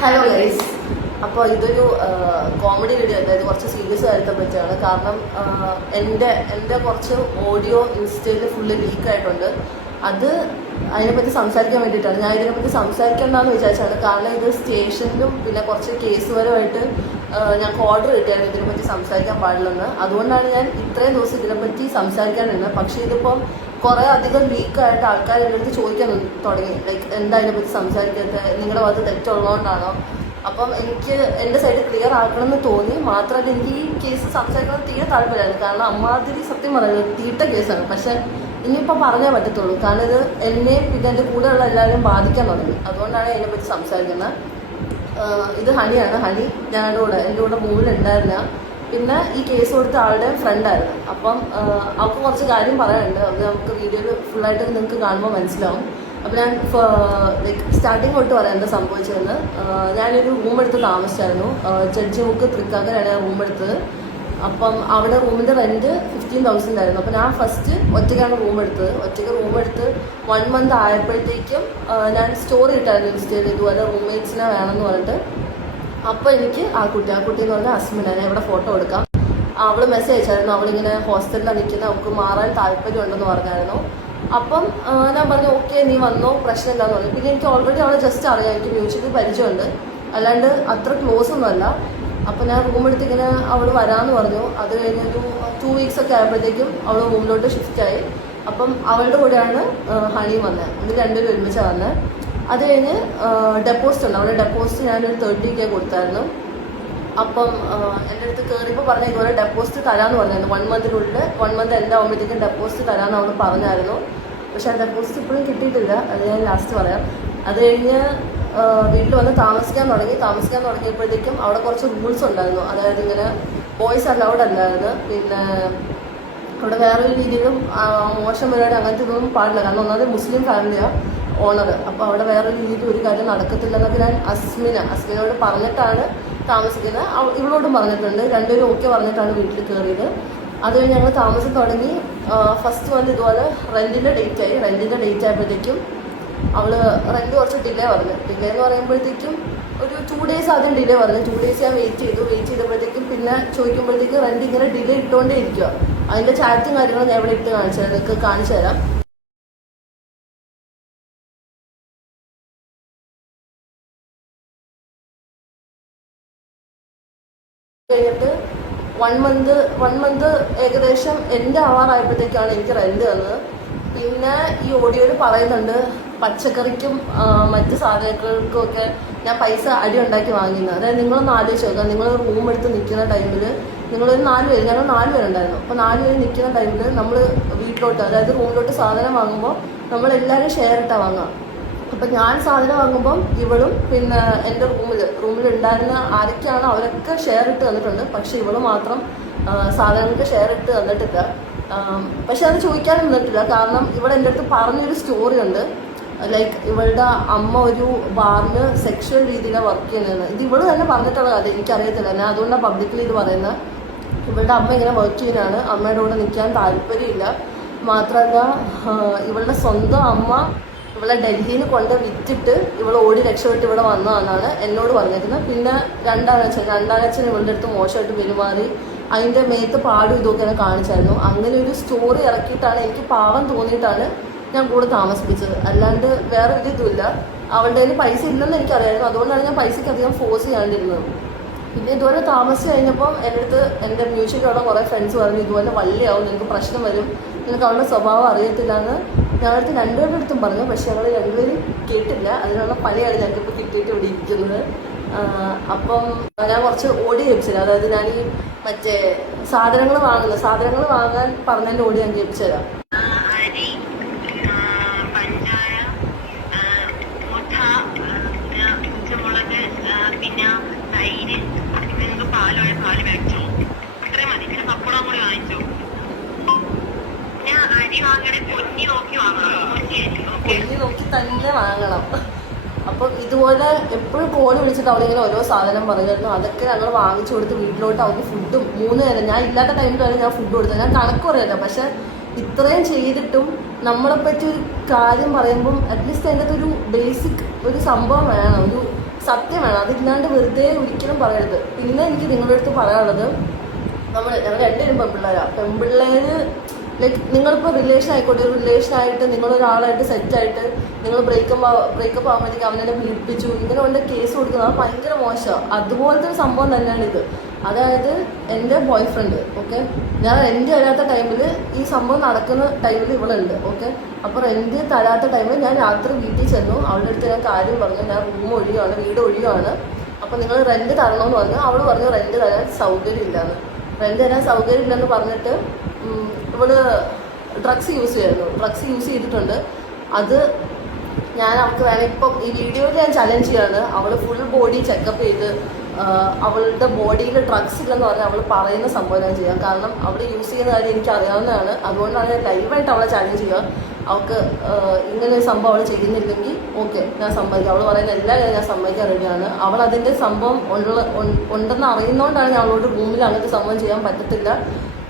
Hello guys. അപ്പോൾ ഇതൊരു comedy video അല്ല, ഇത് കുറച്ച് സീരിയസ് ആയിട്ട് പറ്റിയാണ്. കാരണം എൻ്റെ കുറച്ച് ഓഡിയോ ഇൻസ്റ്റയിൽ ഫുള്ള് ലീക്കായിട്ടുണ്ട്. അതിനെപ്പറ്റി സംസാരിക്കാൻ വേണ്ടിയിട്ടാണ് ഞാൻ ഇതിനെപ്പറ്റി സംസാരിക്കേണ്ടെന്ന് വിചാരിച്ചാണ്. കാരണം ഇത് സ്റ്റേഷനിലും പിന്നെ കുറച്ച് കേസുപരമായിട്ട് ഞങ്ങൾക്ക് ഓർഡർ കിട്ടിയായിരുന്നു ഇതിനെപ്പറ്റി സംസാരിക്കാൻ പാടില്ലെന്ന്. അതുകൊണ്ടാണ് ഞാൻ ഇത്രയും ദിവസം ഇതിനെപ്പറ്റി സംസാരിക്കാനിരുന്നത്. പക്ഷേ ഇതിപ്പം കുറേ അധികം ലീക്കായിട്ട് ആൾക്കാർ എൻ്റെ അടുത്ത് ചോദിക്കാൻ തുടങ്ങി, ലൈക്ക് എന്താ ഇതിനെപ്പറ്റി സംസാരിക്കാത്തത്, നിങ്ങളുടെ ഭാഗത്ത് തെറ്റുള്ളതുകൊണ്ടാണോ? അപ്പം എനിക്ക് എൻ്റെ സൈഡ് ക്ലിയർ ആക്കണമെന്ന് തോന്നി. മാത്രമല്ല എനിക്ക് ഈ കേസ് സംസാരിക്കണം തീരെ താല്പര്യമായിരുന്നു. കാരണം അമ്മാതിരി സത്യം പറയുന്നത് തീട്ട കേസാണ്. പക്ഷെ ഇനിയിപ്പോൾ പറഞ്ഞേ പറ്റത്തുള്ളൂ. കാരണം ഇത് എന്നെയും പിന്നെ എൻ്റെ കൂടെയുള്ള എല്ലാവരും ബാധിക്കാൻ തുടങ്ങി. അതുകൊണ്ടാണ് അതിനെപ്പറ്റി സംസാരിക്കുന്നത്. ഇത് ഹണിയാണ്. ഹണി എൻ്റെ കൂടെ മൂവിലുണ്ടായിരുന്ന, പിന്നെ ഈ കേസ് കൊടുത്ത ആളുടെ ഫ്രണ്ടായിരുന്നു. അപ്പം അവർക്ക് കുറച്ച് കാര്യം പറയാനുണ്ട്. അത് നമുക്ക് വീഡിയോയിൽ ഫുള്ളായിട്ട് നിങ്ങൾക്ക് കാണുമ്പോൾ മനസ്സിലാവും. അപ്പോൾ ഞാൻ ലൈക്ക് സ്റ്റാർട്ടിങ് തൊട്ട് പറയാം എന്താ സംഭവിച്ചതെന്ന്. ഞാനൊരു റൂം എടുത്ത് താമസിച്ചായിരുന്നു. ജഡ്ജി മുക്ക് തൃക്കാക്കരാണ് ഞാൻ റൂം എടുത്തത്. അപ്പം അവിടെ റൂമിൻ്റെ റെൻറ്റ് 15,000 ആയിരുന്നു. അപ്പം ഞാൻ ഫസ്റ്റ് ഒറ്റയ്ക്കാണ് റൂം എടുത്തത്. ഒറ്റയ്ക്ക് റൂം എടുത്ത് 1 month ആയപ്പോഴത്തേക്കും ഞാൻ സ്റ്റോറി ഇട്ടായിരുന്നു ഇൻസ്റ്റയിൽ, ഇതുപോലെ റൂംമേറ്റ്സിനെ വേണമെന്ന് പറഞ്ഞിട്ട്. അപ്പോൾ എനിക്ക് ആ കുട്ടി എന്ന് പറഞ്ഞാൽ അസ്മിന, ഞാൻ ഇവിടെ ഫോട്ടോ എടുക്കാം. അവൾ മെസ്സേജ് അയച്ചായിരുന്നു. അവളിങ്ങനെ ഹോസ്റ്റലിലാണ് നിൽക്കുന്നത്, അവൾക്ക് മാറാൻ താല്പര്യമുണ്ടെന്ന് പറഞ്ഞായിരുന്നു. അപ്പം ഞാൻ പറഞ്ഞു ഓക്കെ നീ വന്നോ, പ്രശ്നമില്ലാന്ന് പറഞ്ഞു. പിന്നെ എനിക്ക് ഓൾറെഡി അവളെ ജസ്റ്റ് അറിയാം, എനിക്ക് മ്യൂച്വലി പരിചയമുണ്ട്, അല്ലാണ്ട് അത്ര ക്ലോസ് ഒന്നുമല്ല. അപ്പം ഞാൻ റൂം എടുത്തിങ്ങനെ അവൾ വരാമെന്ന് പറഞ്ഞു. അത് കഴിഞ്ഞൊരു 2 weeks ഒക്കെ ആയപ്പോഴത്തേക്കും അവൾ റൂമിലോട്ട് ഷിഫ്റ്റായി. അപ്പം അവളുടെ കൂടെയാണ് ഹണി വന്നത്. ഇത് രണ്ടുപേരും ഒരുമിച്ചാണ് വന്നത്. അത് കഴിഞ്ഞ് ഡെപ്പോസിറ്റ് ഉണ്ട്. അവിടെ ഡെപ്പോസിറ്റ് ഞാനൊരു 30K കൊടുത്തായിരുന്നു. അപ്പം എൻ്റെ അടുത്ത് കയറിയപ്പോൾ പറഞ്ഞാൽ ഇതുപോലെ ഡെപ്പോസിറ്റ് തരാമെന്ന് പറഞ്ഞായിരുന്നു. 1 monthനുള്ളിൽ 1 month എൻ്റെ ആകുമ്പോഴത്തേക്കും ഡെപ്പോസിറ്റ് തരാമെന്ന് അവൾ പറഞ്ഞായിരുന്നു. പക്ഷേ ആ ഡെപ്പോസിറ്റ് ഇപ്പോഴും കിട്ടിയിട്ടില്ല. അത് ഞാൻ ലാസ്റ്റ് പറയാം. അത് കഴിഞ്ഞ് വീട്ടിൽ വന്ന് താമസിക്കാൻ തുടങ്ങിയപ്പോഴത്തേക്കും അവിടെ കുറച്ച് റൂൾസ് ഉണ്ടായിരുന്നു. അതായത് ഇങ്ങനെ ബോയ്സ് അലൗഡ് അല്ലായിരുന്നു. പിന്നെ അവിടെ വേറൊരു രീതിയിലും മോശം പരിപാടി അങ്ങനത്തെ ഇതൊന്നും പാടില്ല. കാരണം ഒന്നാമത് മുസ്ലിം ഫാമിലിയാണ് ഓണർ. അപ്പോൾ അവിടെ വേറെ രീതിയിൽ ഒരു കാര്യം നടക്കത്തില്ലെന്നൊക്കെ ഞാൻ അസ്മിനോട് പറഞ്ഞിട്ടാണ് താമസിക്കുന്നത്. ഇവളോടും പറഞ്ഞിട്ടുണ്ട്. രണ്ടുപേരും ഓക്കെ പറഞ്ഞിട്ടാണ് വീട്ടിൽ കയറിയത്. അത് കഴിഞ്ഞ് ഞങ്ങൾ താമസം തുടങ്ങി. ഫസ്റ്റ് വന്ന് ഇതുപോലെ റെൻറ്റിൻ്റെ ഡേറ്റ് ആയപ്പോഴത്തേക്കും അവൾ റെൻറ്റ് കുറച്ച് ഡിലേ എന്ന് പറയുമ്പോഴത്തേക്കും ഒരു 2 days ആദ്യം ഡിലേ പറഞ്ഞു. 2 days ഞാൻ വെയിറ്റ് ചെയ്തപ്പോഴത്തേക്കും പിന്നെ ചോദിക്കുമ്പോഴത്തേക്കും റെൻറ്റ് ഇങ്ങനെ ഡിലേ ഇട്ടുകൊണ്ടേ ഇരിക്കുക. അതിൻ്റെ ചാറ്റും കാര്യങ്ങളും ഞാൻ ഇവിടെ ഇട്ട് കാണിച്ചു തരാം. കഴിഞ്ഞിട്ട് 1 month ഏകദേശം എൻ്റെ ആവാറായപ്പോഴത്തേക്കാണ് എനിക്ക് റെൻറ്റ് തന്നത്. പിന്നെ ഈ ഓഡിയോയിൽ പറയുന്നുണ്ട് പച്ചക്കറിക്കും മറ്റ് സാധനങ്ങൾക്കും ഒക്കെ ഞാൻ പൈസ അടി ഉണ്ടാക്കി വാങ്ങിയത്. അതായത് നിങ്ങളൊന്ന് ആലോചിച്ച് നോക്കുക, നിങ്ങൾ റൂം എടുത്ത് നിൽക്കുന്ന ടൈമിൽ നിങ്ങളൊരു 4 പേര്, ഞങ്ങൾ 4 പേരുണ്ടായിരുന്നു. അപ്പോൾ 4 പേര് നിൽക്കുന്ന ടൈമിൽ നമ്മൾ വീട്ടിലോട്ട്, അതായത് റൂമിലോട്ട് സാധനം വാങ്ങുമ്പോൾ നമ്മളെല്ലാവരും ഷെയർ ഇട്ടാണ് വാങ്ങുക. അപ്പം ഞാൻ സാധനം വാങ്ങുമ്പം ഇവളും പിന്നെ എൻ്റെ റൂമിലുണ്ടായിരുന്ന ആരൊക്കെയാണോ അവരൊക്കെ ഷെയർ ഇട്ട് തന്നിട്ടുണ്ട്. പക്ഷെ ഇവള് മാത്രം സാധനങ്ങൾക്ക് ഷെയർ ഇട്ട് തന്നിട്ടില്ല. പക്ഷെ അത് ചോദിക്കാനും നിന്നിട്ടില്ല. കാരണം ഇവിടെ എൻ്റെ അടുത്ത് പറഞ്ഞൊരു സ്റ്റോറി ഉണ്ട്. ലൈക്ക് ഇവളുടെ അമ്മ ഒരു ബാറിൽ സെക്ഷൽ രീതിയിലാണ് വർക്ക് ചെയ്യുന്നത്. ഇത് ഇവള് തന്നെ പറഞ്ഞിട്ടുള്ള കഥ, എനിക്കറിയത്തില്ല. ഞാൻ അതുകൊണ്ടാണ് പബ്ലിക്കലി ഇത് പറയുന്നത്. ഇവളുടെ അമ്മ ഇങ്ങനെ വർക്ക് ചെയ്യുന്നതാണ്. അമ്മയുടെ കൂടെ നിൽക്കാൻ താല്പര്യമില്ല. മാത്രമല്ല ഇവളുടെ സ്വന്തം അമ്മ ഇവളെ ഡൽഹിയിൽ കൊണ്ട് വിറ്റിട്ട് ഇവൾ ഓടി രക്ഷപ്പെട്ട് ഇവിടെ വന്നതെന്നാണ് എന്നോട് പറഞ്ഞിരുന്നത്. പിന്നെ രണ്ടാനച്ഛൻ ഇവളുടെ അടുത്ത് മോശമായിട്ട് പെരുമാറി, അതിൻ്റെ മേത്ത് പാടും ഇതൊക്കെയാണ് കാണിച്ചായിരുന്നു. അങ്ങനെ ഒരു സ്റ്റോറി ഇറക്കിയിട്ടാണ് എനിക്ക് പാവം തോന്നിയിട്ടാണ് ഞാൻ കൂടെ താമസിപ്പിച്ചത്. അല്ലാണ്ട് വേറെ ഒരു ഇതുമില്ല. അവളുടെ കയ്യിൽ പൈസ ഇല്ലെന്ന് എനിക്കറിയായിരുന്നു. അതുകൊണ്ടാണ് ഞാൻ പൈസയ്ക്ക് അധികം ഫോഴ്സ് ചെയ്യാണ്ടിരുന്നത്. പിന്നെ ഇതുപോലെ താമസിച്ച് കഴിഞ്ഞപ്പം എൻ്റെ അടുത്ത് എൻ്റെ മ്യൂച്വലുള്ള കുറേ ഫ്രണ്ട്സ് പറഞ്ഞു ഇതുപോലെ വള്ളിയാവും, നിങ്ങൾക്ക് പ്രശ്നം വരും, നിങ്ങൾക്ക് അവളുടെ സ്വഭാവം അറിയത്തില്ല എന്ന് ഞങ്ങൾക്ക് 2 പേരുടെ അടുത്തും പറഞ്ഞു. പക്ഷെ ഞങ്ങൾ 2 പേരും കേട്ടില്ല. അതിനുള്ള പണിയാണ് ഞങ്ങൾക്കിപ്പോൾ കിട്ടിയിട്ട് ഇവിടെ ഇരിക്കുന്നത്. അപ്പം ഞാൻ കുറച്ച് ഓഡിയോ കേൾപ്പിച്ചില്ല. അതായത് ഞാൻ ഈ മറ്റേ സാധനങ്ങൾ വാങ്ങാൻ പറഞ്ഞതിൻ്റെ ഓഡിയോ ഞാൻ കേൾപ്പിച്ചു തരാം. പിന്നെ തൈര്, നിങ്ങൾക്ക് പാല് വാങ്ങിച്ചോ, അത്രയും മതി. പിന്നെ പപ്പടം കൂടി വാങ്ങിച്ചോ. പിന്നെ അരി വാങ്ങണേ പൊന്നി നോക്കി തന്നെ വാങ്ങണം. അപ്പം ഇതുപോലെ എപ്പോഴും കോല് വിളിച്ചിട്ട് അവളിങ്ങനെ ഓരോ സാധനം പറയുമായിരുന്നു. അതൊക്കെ ഞങ്ങൾ വാങ്ങിച്ചു കൊടുത്ത് വീട്ടിലോട്ട് അവർക്ക് ഫുഡും 3 നേരം, ഞാൻ ഇല്ലാത്ത ടൈമിൽ വരെ ഞാൻ ഫുഡ് കൊടുത്തത്. ഞാൻ കണക്ക് പറയല്ല, പക്ഷെ ഇത്രയും ചെയ്തിട്ടും നമ്മളെപ്പറ്റി ഒരു കാര്യം പറയുമ്പം അറ്റ്ലീസ്റ്റ് അതിൻ്റെ ഒരു ബേസിക് ഒരു സംഭവം വേണം, ഒരു സത്യമാണ്, അതില്ലാണ്ട് വെറുതെ ഒരിക്കലും പറയരുത്. പിന്നെ എനിക്ക് നിങ്ങളുടെ അടുത്ത് പറയാനുള്ളത്, ഞങ്ങൾ രണ്ടുപേരും പെൺപിള്ളേരാണ്. പെൺപിള്ളേര് ലൈക്ക് നിങ്ങളിപ്പോൾ റിലേഷൻ ആയിക്കോട്ടെ, റിലേഷനായിട്ട് നിങ്ങളൊരാളായിട്ട് സെറ്റായിട്ട് നിങ്ങൾ ബ്രേക്കപ്പ് ആകുമ്പോഴത്തേക്ക് അവനെ പീഡിപ്പിച്ചു ഇങ്ങനെ കൊണ്ട് കേസ് കൊടുക്കുന്നത് അത് ഭയങ്കര മോശമാണ്. അതുപോലത്തെ ഒരു സംഭവം തന്നെയാണ് ഇത്. അതായത് എൻ്റെ ബോയ് ഫ്രണ്ട്, ഓക്കെ, ഞാൻ റെൻറ്റ് തരാത്ത ടൈമിൽ ഈ സംഭവം നടക്കുന്ന ടൈമിൽ ഇവളുണ്ട്, ഓക്കെ. അപ്പോൾ റെൻറ്റ് തരാത്ത ടൈമിൽ ഞാൻ രാത്രി വീട്ടിൽ ചെന്നു, അവളുടെ അടുത്ത് ഞാൻ കാര്യം പറഞ്ഞു, ഞാൻ റൂം ഒഴിയുകയാണ്, വീട് ഒഴിയുകയാണ്, അപ്പോൾ നിങ്ങൾ റെൻറ്റ് തരണമെന്ന് പറഞ്ഞു. അവൾ പറഞ്ഞു റെൻറ്റ് തരാൻ സൗകര്യമില്ലാന്ന്. റെൻറ്റ് തരാൻ സൗകര്യമില്ലെന്ന് പറഞ്ഞിട്ട് ഇവള് ഡ്രഗ്സ് യൂസ് ചെയ്തിട്ടുണ്ട്. അത് ഞാൻ അവൾക്ക് വേണം ഇപ്പം ഈ വീഡിയോയിൽ ഞാൻ ചലഞ്ച് ചെയ്യാണ്. അവൾ ഫുൾ ബോഡി ചെക്കപ്പ് ചെയ്ത് അവളുടെ ബോഡിയിൽ ഡ്രഗ്സ് ഇല്ലെന്ന് പറഞ്ഞാൽ അവൾ പറയുന്ന സംഭവം ഞാൻ ചെയ്യാം. കാരണം അവൾ യൂസ് ചെയ്യുന്ന കാര്യം എനിക്ക് അറിയാവുന്നതാണ്. അതുകൊണ്ടാണ് ഞാൻ ലൈവായിട്ട് അവളെ ചലഞ്ച് ചെയ്യുക. അവൾക്ക് ഇങ്ങനെ ഒരു സംഭവം അവൾ ചെയ്യുന്നില്ലെങ്കിൽ ഓക്കെ ഞാൻ സമ്മതിക്കാം. അവൾ പറയുന്ന എല്ലാ കാര്യം ഞാൻ സമ്മതിക്കാൻ റെഡിയാണ്. അവൾ അതിൻ്റെ സംഭവം ഉണ്ടെന്ന് അറിയുന്നതുകൊണ്ടാണ് ഞാൻ അവളോട് റൂമിൽ അങ്ങനത്തെ സംഭവം ചെയ്യാൻ പറ്റത്തില്ല,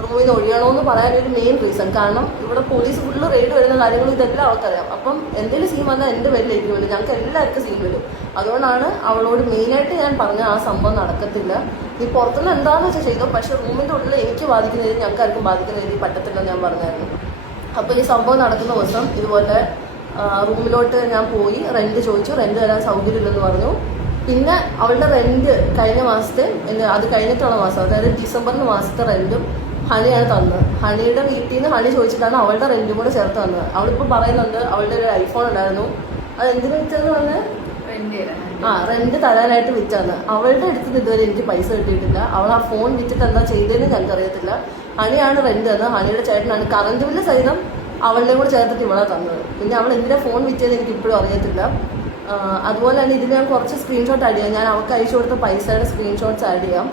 റൂമിൽ നിന്ന് ഒഴിയണമെന്ന് പറയാനൊരു മെയിൻ റീസൺ. കാരണം ഇവിടെ പോലീസ് ഫുള്ള് റെയ്ഡ് വരുന്ന കാര്യങ്ങൾ ഇതെല്ലാം അവർക്കറിയാം. അപ്പം എന്തെങ്കിലും സീൻ വന്നാൽ എൻ്റെ പേരിലേക്ക് വരും, ഞങ്ങൾക്ക് എല്ലാവർക്കും സീൻ വരും. അതുകൊണ്ടാണ് അവളോട് മെയിനായിട്ട് ഞാൻ പറഞ്ഞ ആ സംഭവം നടക്കത്തില്ല, നീ പുറത്തുനിന്ന് എന്താണെന്ന് വെച്ചാൽ ചെയ്തോ, പക്ഷേ റൂമിൻ്റെ ഉള്ളിൽ എനിക്ക് ബാധിക്കുന്ന രീതി ഞങ്ങൾക്ക് ആർക്കും ബാധിക്കുന്ന രീതി പറ്റത്തില്ലെന്ന് ഞാൻ പറഞ്ഞായിരുന്നു. അപ്പോൾ ഈ സംഭവം നടക്കുന്ന ദിവസം ഇതുപോലെ റൂമിലോട്ട് ഞാൻ പോയി റെൻറ്റ് ചോദിച്ചു, റെൻറ്റ് തരാൻ സൗകര്യമില്ലെന്ന് പറഞ്ഞു. പിന്നെ അവളുടെ റെൻറ്റ് കഴിഞ്ഞ മാസത്തെ അത് കഴിഞ്ഞിട്ടുള്ള മാസം, അതായത് ഡിസംബറിന് മാസത്തെ റെൻറ്റും ഹണിയാണ് തന്നത്. ഹണിയുടെ വീട്ടിൽ നിന്ന് ഹണി ചോദിച്ചിട്ടാണ് അവളുടെ റെൻറ്റും കൂടെ ചേർത്ത് തന്നത്. അവളിപ്പോൾ പറയുന്നുണ്ട് അവളുടെ ഒരു ഐഫോൺ ഉണ്ടായിരുന്നു, അത് എന്തിനു വിറ്റെന്ന് പറഞ്ഞാൽ റെൻറ്റ് തരാനായിട്ട് വിറ്റാണ്. അവളുടെ അടുത്ത് ഇതുവരെ എനിക്ക് പൈസ കിട്ടിയിട്ടില്ല. അവൾ ആ ഫോൺ വിറ്റിട്ട് എന്താ ചെയ്തതെന്ന് ഞങ്ങൾക്കറിയത്തില്ല. ഹണിയാണ് റെൻറ്റ് തന്നത്, ഹണിയുടെ ചേട്ടനാണ് കറണ്ട് ബില്ല് സഹിതം അവളുടെ കൂടെ ചേർത്തിട്ട് ഇവളാ തന്നത്. പിന്നെ അവൾ എന്തിനാ ഫോൺ വിറ്റതെന്ന് എനിക്ക് ഇപ്പോഴും അറിയത്തില്ല. അതുപോലെ തന്നെ ഇതിൽ ഞാൻ കുറച്ച് സ്ക്രീൻഷോട്ട് ആഡ് ചെയ്യാം, ഞാൻ അവൾക്ക് അയച്ചു കൊടുത്ത പൈസയുടെ സ്ക്രീൻഷോട്ട്സ് ആഡ് ചെയ്യാം.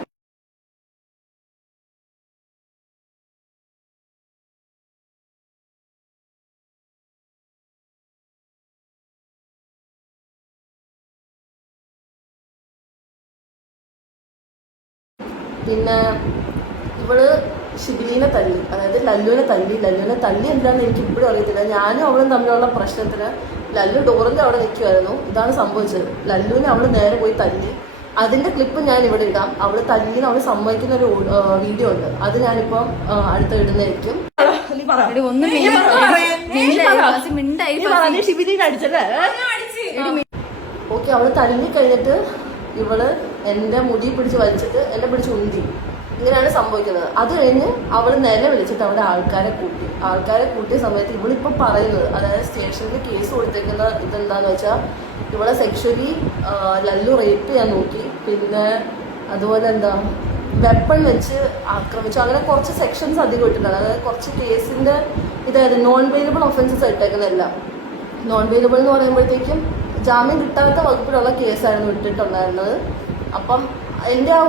പിന്നെ ഇവള് ഷിബിലിനെ തല്ലി, അതായത് ലല്ലുവിനെ തല്ലി എന്താണെന്ന് എനിക്ക് ഇപ്പോഴും അറിയത്തില്ല. ഞാനും അവളും തമ്മിലുള്ള പ്രശ്നത്തിന് ലല്ലു ഡോറിൻ്റെ അവിടെ നിൽക്കുമായിരുന്നു. ഇതാണ് സംഭവിച്ചത്, ലല്ലുവിനെ അവൾ നേരെ പോയി തല്ലി. അതിൻ്റെ ക്ലിപ്പ് ഞാൻ ഇവിടെ ഇടാം. അവൾ തല്ലിന്ന് അവൾ സമ്മതിക്കുന്ന ഒരു വീഡിയോ ഉണ്ട്, അത് ഞാനിപ്പം അടുത്ത് ഇടുന്നതായിരിക്കും. ഓക്കെ, അവള് തല്ലി കഴിഞ്ഞിട്ട് ഇവള് എൻ്റെ മുടി പിടിച്ച് വലിച്ചിട്ട് എന്നെ പിടിച്ച് ഉന്തി, ഇങ്ങനെയാണ് സംഭവിക്കുന്നത്. അത് കഴിഞ്ഞ് അവൾ നില വിളിച്ചിട്ട് അവിടെ ആൾക്കാരെ കൂട്ടിയ സമയത്ത് ഇവളിപ്പോൾ പറയുന്നത്, അതായത് സ്റ്റേഷനിൽ കേസ് കൊടുത്തേക്കുന്ന ഇതെന്താന്ന് വെച്ചാൽ ഇവളെ സെക്ഷലി ലല്ലു റേപ്പ് ചെയ്യാൻ നോക്കി, പിന്നെ അതുപോലെ എന്താ വെപ്പൺ വെച്ച് ആക്രമിച്ചു, അങ്ങനെ കുറച്ച് സെക്ഷൻസ് അധികം ഇട്ടിട്ടുണ്ട്. അതായത് കുറച്ച് കേസിൻ്റെ ഇതായത് നോൺ വെയിലബിൾ ഒഫൻസസ് ഇട്ടേക്കുന്നതല്ല. നോൺ വെയിലബിൾ എന്ന് പറയുമ്പോഴത്തേക്കും ജാമ്യം കിട്ടാത്ത വകുപ്പിലുള്ള കേസായിരുന്നു ഇട്ടിട്ടുണ്ടായിരുന്നത്. അപ്പം എൻ്റെ ആ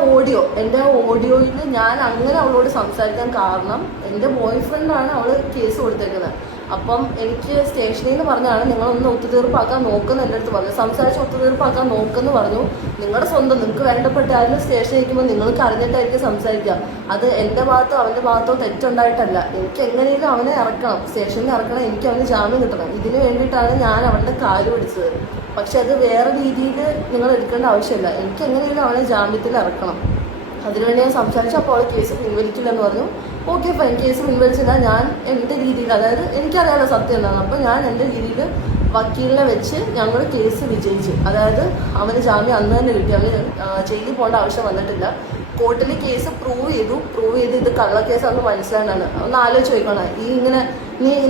ഓഡിയോയിൽ ഞാൻ അങ്ങനെ അവളോട് സംസാരിക്കാൻ കാരണം എൻ്റെ ബോയ് ഫ്രണ്ടാണ് അവൾ കേസ് കൊടുത്തേക്കുന്നത്. അപ്പം എനിക്ക് സ്റ്റേഷനിൽ നിന്ന് പറഞ്ഞാണ് നിങ്ങളൊന്ന് ഒത്തുതീർപ്പാക്കാൻ നോക്കുന്ന എൻ്റെ അടുത്ത് പറഞ്ഞു, സംസാരിച്ച് ഒത്തുതീർപ്പാക്കാൻ നോക്കുമെന്ന് പറഞ്ഞു. നിങ്ങളുടെ സ്വന്തം നിങ്ങൾക്ക് വേണ്ടപ്പെട്ട ആരും സ്റ്റേഷനിൽ ഇരിക്കുമ്പോൾ നിങ്ങൾക്ക് അറിഞ്ഞിട്ടായിരിക്കും സംസാരിക്കുക. അത് എൻ്റെ ഭാഗത്തോ അവൻ്റെ ഭാഗത്തോ തെറ്റുണ്ടായിട്ടല്ല. എനിക്ക് എങ്ങനെയും അവനെ ഇറക്കണം, സ്റ്റേഷനിൽ ഇറക്കണം, എനിക്ക് അവന് ജാമ്യം കിട്ടണം. ഇതിന് വേണ്ടിയിട്ടാണ് ഞാൻ അവളുടെ കാല് പിടിച്ചത്. പക്ഷെ അത് വേറെ രീതിയിൽ നിങ്ങൾ എടുക്കേണ്ട ആവശ്യമില്ല, എനിക്ക് എങ്ങനെയും അവനെ ജാമ്യത്തിൽ ഇറക്കണം. അതിനുവേണ്ടി ഞാൻ സംസാരിച്ചു. അപ്പോൾ അവൾ കേസ് പിൻവലിക്കില്ലെന്ന് പറഞ്ഞു. ഓക്കെ ഫൈൻ, കേസ് പിൻവലിച്ചില്ല. ഞാൻ എൻ്റെ രീതിയിൽ, അതായത് എനിക്കറിയാലോ സത്യം എന്താണ്, അപ്പോൾ ഞാൻ എൻ്റെ രീതിയിൽ വക്കീലിനെ വെച്ച് ഞങ്ങൾ കേസ് വിജയിച്ചു. അതായത് അവന് ജാമ്യം അന്ന് തന്നെ കിട്ടി, അവന് ജയിലിൽ പോകേണ്ട ആവശ്യം വന്നിട്ടില്ല. കോർട്ടിൽ കേസ് പ്രൂവ് ചെയ്ത് ഇത് കള്ളക്കേസാണെന്ന് മനസ്സിലാണ്ടാണ്. ഒന്ന് ആലോചിച്ച് നോക്കണം, ഈ ഇങ്ങനെ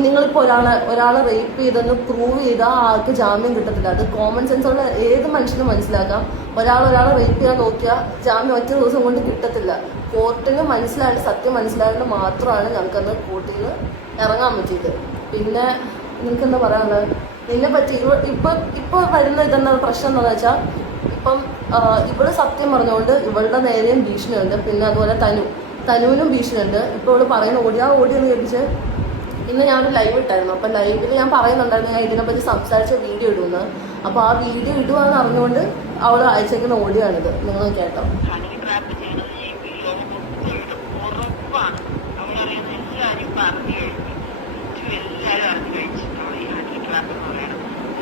നിങ്ങളിപ്പോൾ ഒരാളെ റേപ്പ് ചെയ്തെന്ന് പ്രൂവ് ചെയ്താൽ ആൾക്ക് ജാമ്യം കിട്ടത്തില്ല. അത് കോമൺ സെൻസ് ഉള്ള ഏത് മനുഷ്യനും മനസ്സിലാക്കാം. ഒരാളെ റേപ്പ് ചെയ്യാൻ നോക്കിയാൽ ജാമ്യം ഒറ്റ ദിവസം കൊണ്ട് കിട്ടത്തില്ല. കോർട്ടിന് സത്യം മനസ്സിലായതുകൊണ്ട് മാത്രമാണ് ഞങ്ങൾക്കന്ന് കോർട്ടിൽ നിന്ന് ഇറങ്ങാൻ പറ്റിയത്. പിന്നെ നിങ്ങൾക്ക് എന്താ പറയാനുള്ളത് നിന്നെ പറ്റി? ഇപ്പോൾ വരുന്ന ഇതെന്താ പ്രശ്നം എന്താണെന്ന് വെച്ചാൽ, ഇപ്പം ഇവള് സത്യം പറഞ്ഞുകൊണ്ട് ഇവളുടെ നേരെയും ഭീഷണിയുണ്ട്. പിന്നെ അതുപോലെ തനുവിനും ഭീഷണിയുണ്ട്. ഇപ്പോൾ ഇവള് പറയുന്ന ഓഡിയോ ഒന്ന് കേൾപ്പിച്ച് ഇന്ന് ഞാനൊരു ലൈവ് ഇട്ടായിരുന്നു. അപ്പം ലൈവിൽ ഞാൻ പറയുന്നുണ്ടായിരുന്നു ഞാൻ ഇതിനെപ്പറ്റി സംസാരിച്ച വീഡിയോ ഇടുമെന്ന്. അപ്പോൾ ആ വീഡിയോ ഇടുവാന്ന് അറിഞ്ഞുകൊണ്ട് അവൾ അയച്ചേക്കുന്ന ഓഡിയോ ആണിത്, നിങ്ങൾ കേട്ടോ.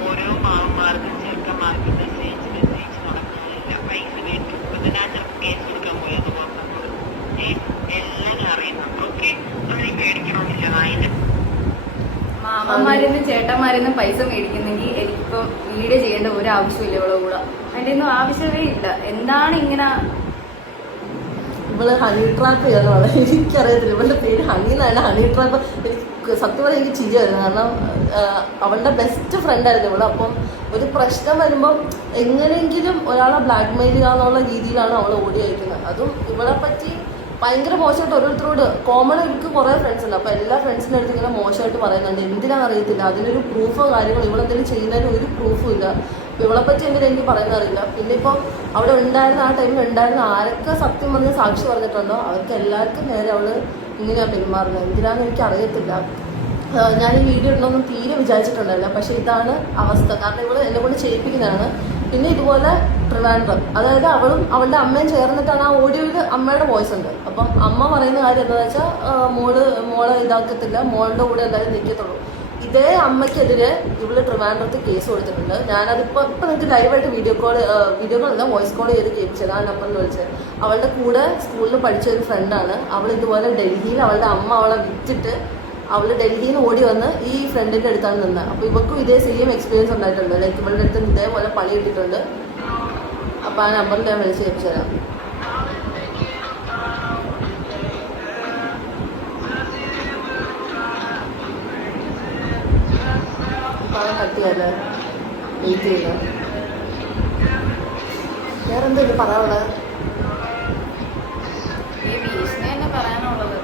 ഓരോ മാവന്മാർക്കും ചെറുക്കന്മാർക്കും മെസ്സേജ് ഞാൻ ചിലപ്പോൾ കേസ് കൊടുക്കാൻ പോയത് മാത്രം എല്ലാം അറിയുന്നുണ്ട്. ഓക്കെ, നമ്മൾ പേടിക്കണമെന്നില്ല. അതിന്റെ മാമന്മാരിന്ന് ചേട്ടന്മാരിന്ന് പൈസ മേടിക്കുന്നെങ്കിൽ എനിക്കിപ്പോ വീഡിയോ ചെയ്യേണ്ട ഒരു ആവശ്യമില്ല ഇവളെ കൂടെ. അതിന്റെ ഒന്നും ആവശ്യമേ ഇല്ല. എന്താണ് ഇങ്ങനെ ഇവള് ഹണി ട്രാപ്പ് ചെയ്യാന്നുള്ളത് എനിക്കറിയത്തില്ല. ഇവളുടെ പേര് ഹണി എന്നാണ്. ഹണി ട്രാപ്പ് എനിക്ക് സത്യം പറഞ്ഞാൽ എനിക്ക് ചിരിയായിരുന്നു. കാരണം അവളുടെ ബെസ്റ്റ് ഫ്രണ്ട് ആയിരുന്നു ഇവള്. അപ്പം ഒരു പ്രശ്നം വരുമ്പം എങ്ങനെയെങ്കിലും ഒരാളെ ബ്ലാക്ക് മെയിൽ ചെയ്യുക എന്നുള്ള രീതിയിലാണ് അവൾ ഓടി അയക്കുന്നത്. അതും ഇവളെ പറ്റി ഭയങ്കര മോശമായിട്ട് ഓരോരുത്തരോട് കോമൺ എനിക്ക് കുറേ ഫ്രണ്ട്സ് ഉണ്ട്. അപ്പോൾ എല്ലാ ഫ്രണ്ട്സിൻ്റെ അടുത്ത് ഇങ്ങനെ മോശമായിട്ട് പറയുന്നുണ്ട്. എന്തിനാണെന്ന് അറിയത്തില്ല. അതിനൊരു പ്രൂഫോ കാര്യങ്ങളോ ഇവളെന്തെങ്കിലും ചെയ്യുന്നതിന് ഒരു പ്രൂഫും ഇല്ല. അപ്പോൾ ഇവളെ പറ്റി എന്തെങ്കിലും എനിക്ക് പറയുന്നത് അറിയില്ല. പിന്നെ ഇപ്പം അവിടെ ഉണ്ടായിരുന്ന ആ ടൈമിൽ ഉണ്ടായിരുന്ന ആരൊക്കെ സത്യം പറഞ്ഞ് സാക്ഷി പറഞ്ഞിട്ടുണ്ടോ അവർക്ക് എല്ലാവർക്കും നേരെ അവൾ ഇങ്ങനെയാണ് പെരുമാറുന്നത്. എന്തിനാണെന്ന് എനിക്ക് അറിയത്തില്ല. ഞാൻ ഈ വീഡിയോ ഇടണമെന്നും തീരെ വിചാരിച്ചിട്ടുണ്ടായില്ല. പക്ഷേ ഇതാണ് അവസ്ഥ. കാരണം ഇവള് എന്നെ കൊണ്ട് ചെയ്യിപ്പിക്കുന്നതാണ്. പിന്നെ ഇതുപോലെ ട്രിവാൻഡ്രം, അതായത് അവളും അവളുടെ അമ്മയും ചേർന്നിട്ടാണ് ആ ഓഡിയോയിൽ അമ്മയുടെ വോയിസ് ഉണ്ട്. അപ്പം അമ്മ പറയുന്ന കാര്യം എന്താണെന്ന് വെച്ചാൽ മോളെ ഇതാക്കത്തില്ല, മോളുടെ കൂടെ എല്ലാവരും നിൽക്കത്തുള്ളൂ. ഇതേ അമ്മയ്ക്കെതിരെ ഇവള് ട്രിവാൻഡ്രത്ത് കേസ് കൊടുത്തിട്ടുണ്ട്. ഞാനതിപ്പോൾ നിങ്ങൾക്ക് ലൈവായിട്ട് വീഡിയോ കോളല്ല വോയിസ് കോൾ ചെയ്ത് കേൾപ്പിച്ചത്. ആ നമ്പറിൽ വിളിച്ചത്. അവളുടെ കൂടെ സ്കൂളിൽ പഠിച്ച ഒരു ഫ്രണ്ടാണ്. അവൾ ഇതുപോലെ ഡൽഹിയിൽ അവളുടെ അമ്മ അവളെ വിറ്റിട്ട് അവള് ഡൽഹിയിൽ നിന്ന് ഓടി വന്ന് ഈ ഫ്രണ്ടിന്റെ അടുത്താണ് നിന്നത്. അപ്പൊ ഇവക്കും ഇതേ സെയിം എക്സ്പീരിയൻസ് ഉണ്ടായിട്ടുണ്ട്. ലൈക്ക് ഇവളുടെ അടുത്ത് ഇതേപോലെ പണി കിട്ടിയിട്ടുണ്ട്. അപ്പൊ ആ നമ്പറിൽ ഞാൻ വിളിച്ച് കേൾപ്പിച്ചു തരാം. കട്ട് ചെയ്യാല്ലേ, വെയിറ്റ് ചെയ്യുക. വേറെന്തെങ്കിലും പറയാനുള്ളത്? ഈ ഭീഷണി തന്നെ പറയാനുള്ളത്.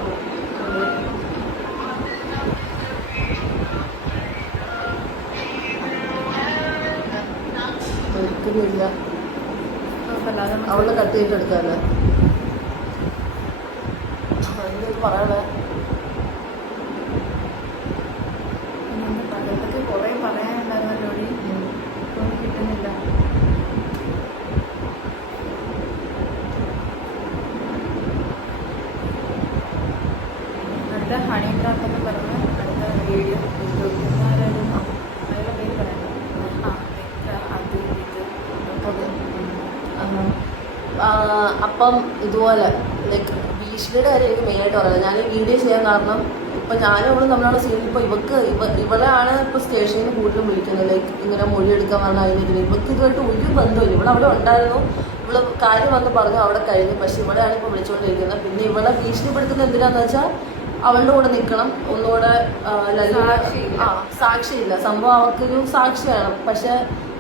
ഒരിക്കലുമില്ല. അവളെ കട്ട് ചെയ്തിട്ട് എടുക്കാല്ലേ. എന്തെങ്കിലും പറയാനുള്ളത്? പലതൊക്കെ കുറെ പറയാനുണ്ടായിരുന്നല്ലോ. കിട്ടുന്നില്ല. അടുത്ത ഹണി ട്രാപ്പ് എന്ന് പറഞ്ഞ അടുത്ത വീഡിയോ ആരായിരുന്നു അതിലെ പേര് പറയാം. അത് അപ്പം ഇതുപോലെ ലൈക്ക് ഭീഷണിയുടെ കാര്യം എനിക്ക് മെയിനായിട്ട് പറയുന്നത്. ഞാൻ ഈ വീഡിയോ ചെയ്യാൻ കാരണം ഇപ്പം ഞാനും അവളും തമ്മിലുള്ള സീൻ ഇപ്പോൾ ഇവളെയാണ് ഇപ്പോൾ സ്റ്റേഷനിൽ നിന്ന് കൂടുതലും വിളിക്കുന്നത്. ലൈക്ക് ഇങ്ങനെ മൊഴിയെടുക്കാൻ പറഞ്ഞാൽ അതിനെതിരെ ഇവൾക്ക് ഇതുമായിട്ട് ഒരു ബന്ധമില്ല. ഇവിടെ അവിടെ ഉണ്ടായിരുന്നു, ഇവള് കാര്യം വന്ന് പറഞ്ഞു അവിടെ കഴിഞ്ഞു. പക്ഷെ ഇവിടെയാണ് ഇപ്പോൾ വിളിച്ചുകൊണ്ടിരിക്കുന്നത്. പിന്നെ ഇവളെ ഭീഷണിപ്പെടുത്തുന്നത് എന്തിനാന്ന് വെച്ചാൽ അവളുടെ കൂടെ നിൽക്കണം, ഒന്നുകൂടെ സാക്ഷിയില്ല. സംഭവം അവർക്കൊരു സാക്ഷി വേണം. പക്ഷെ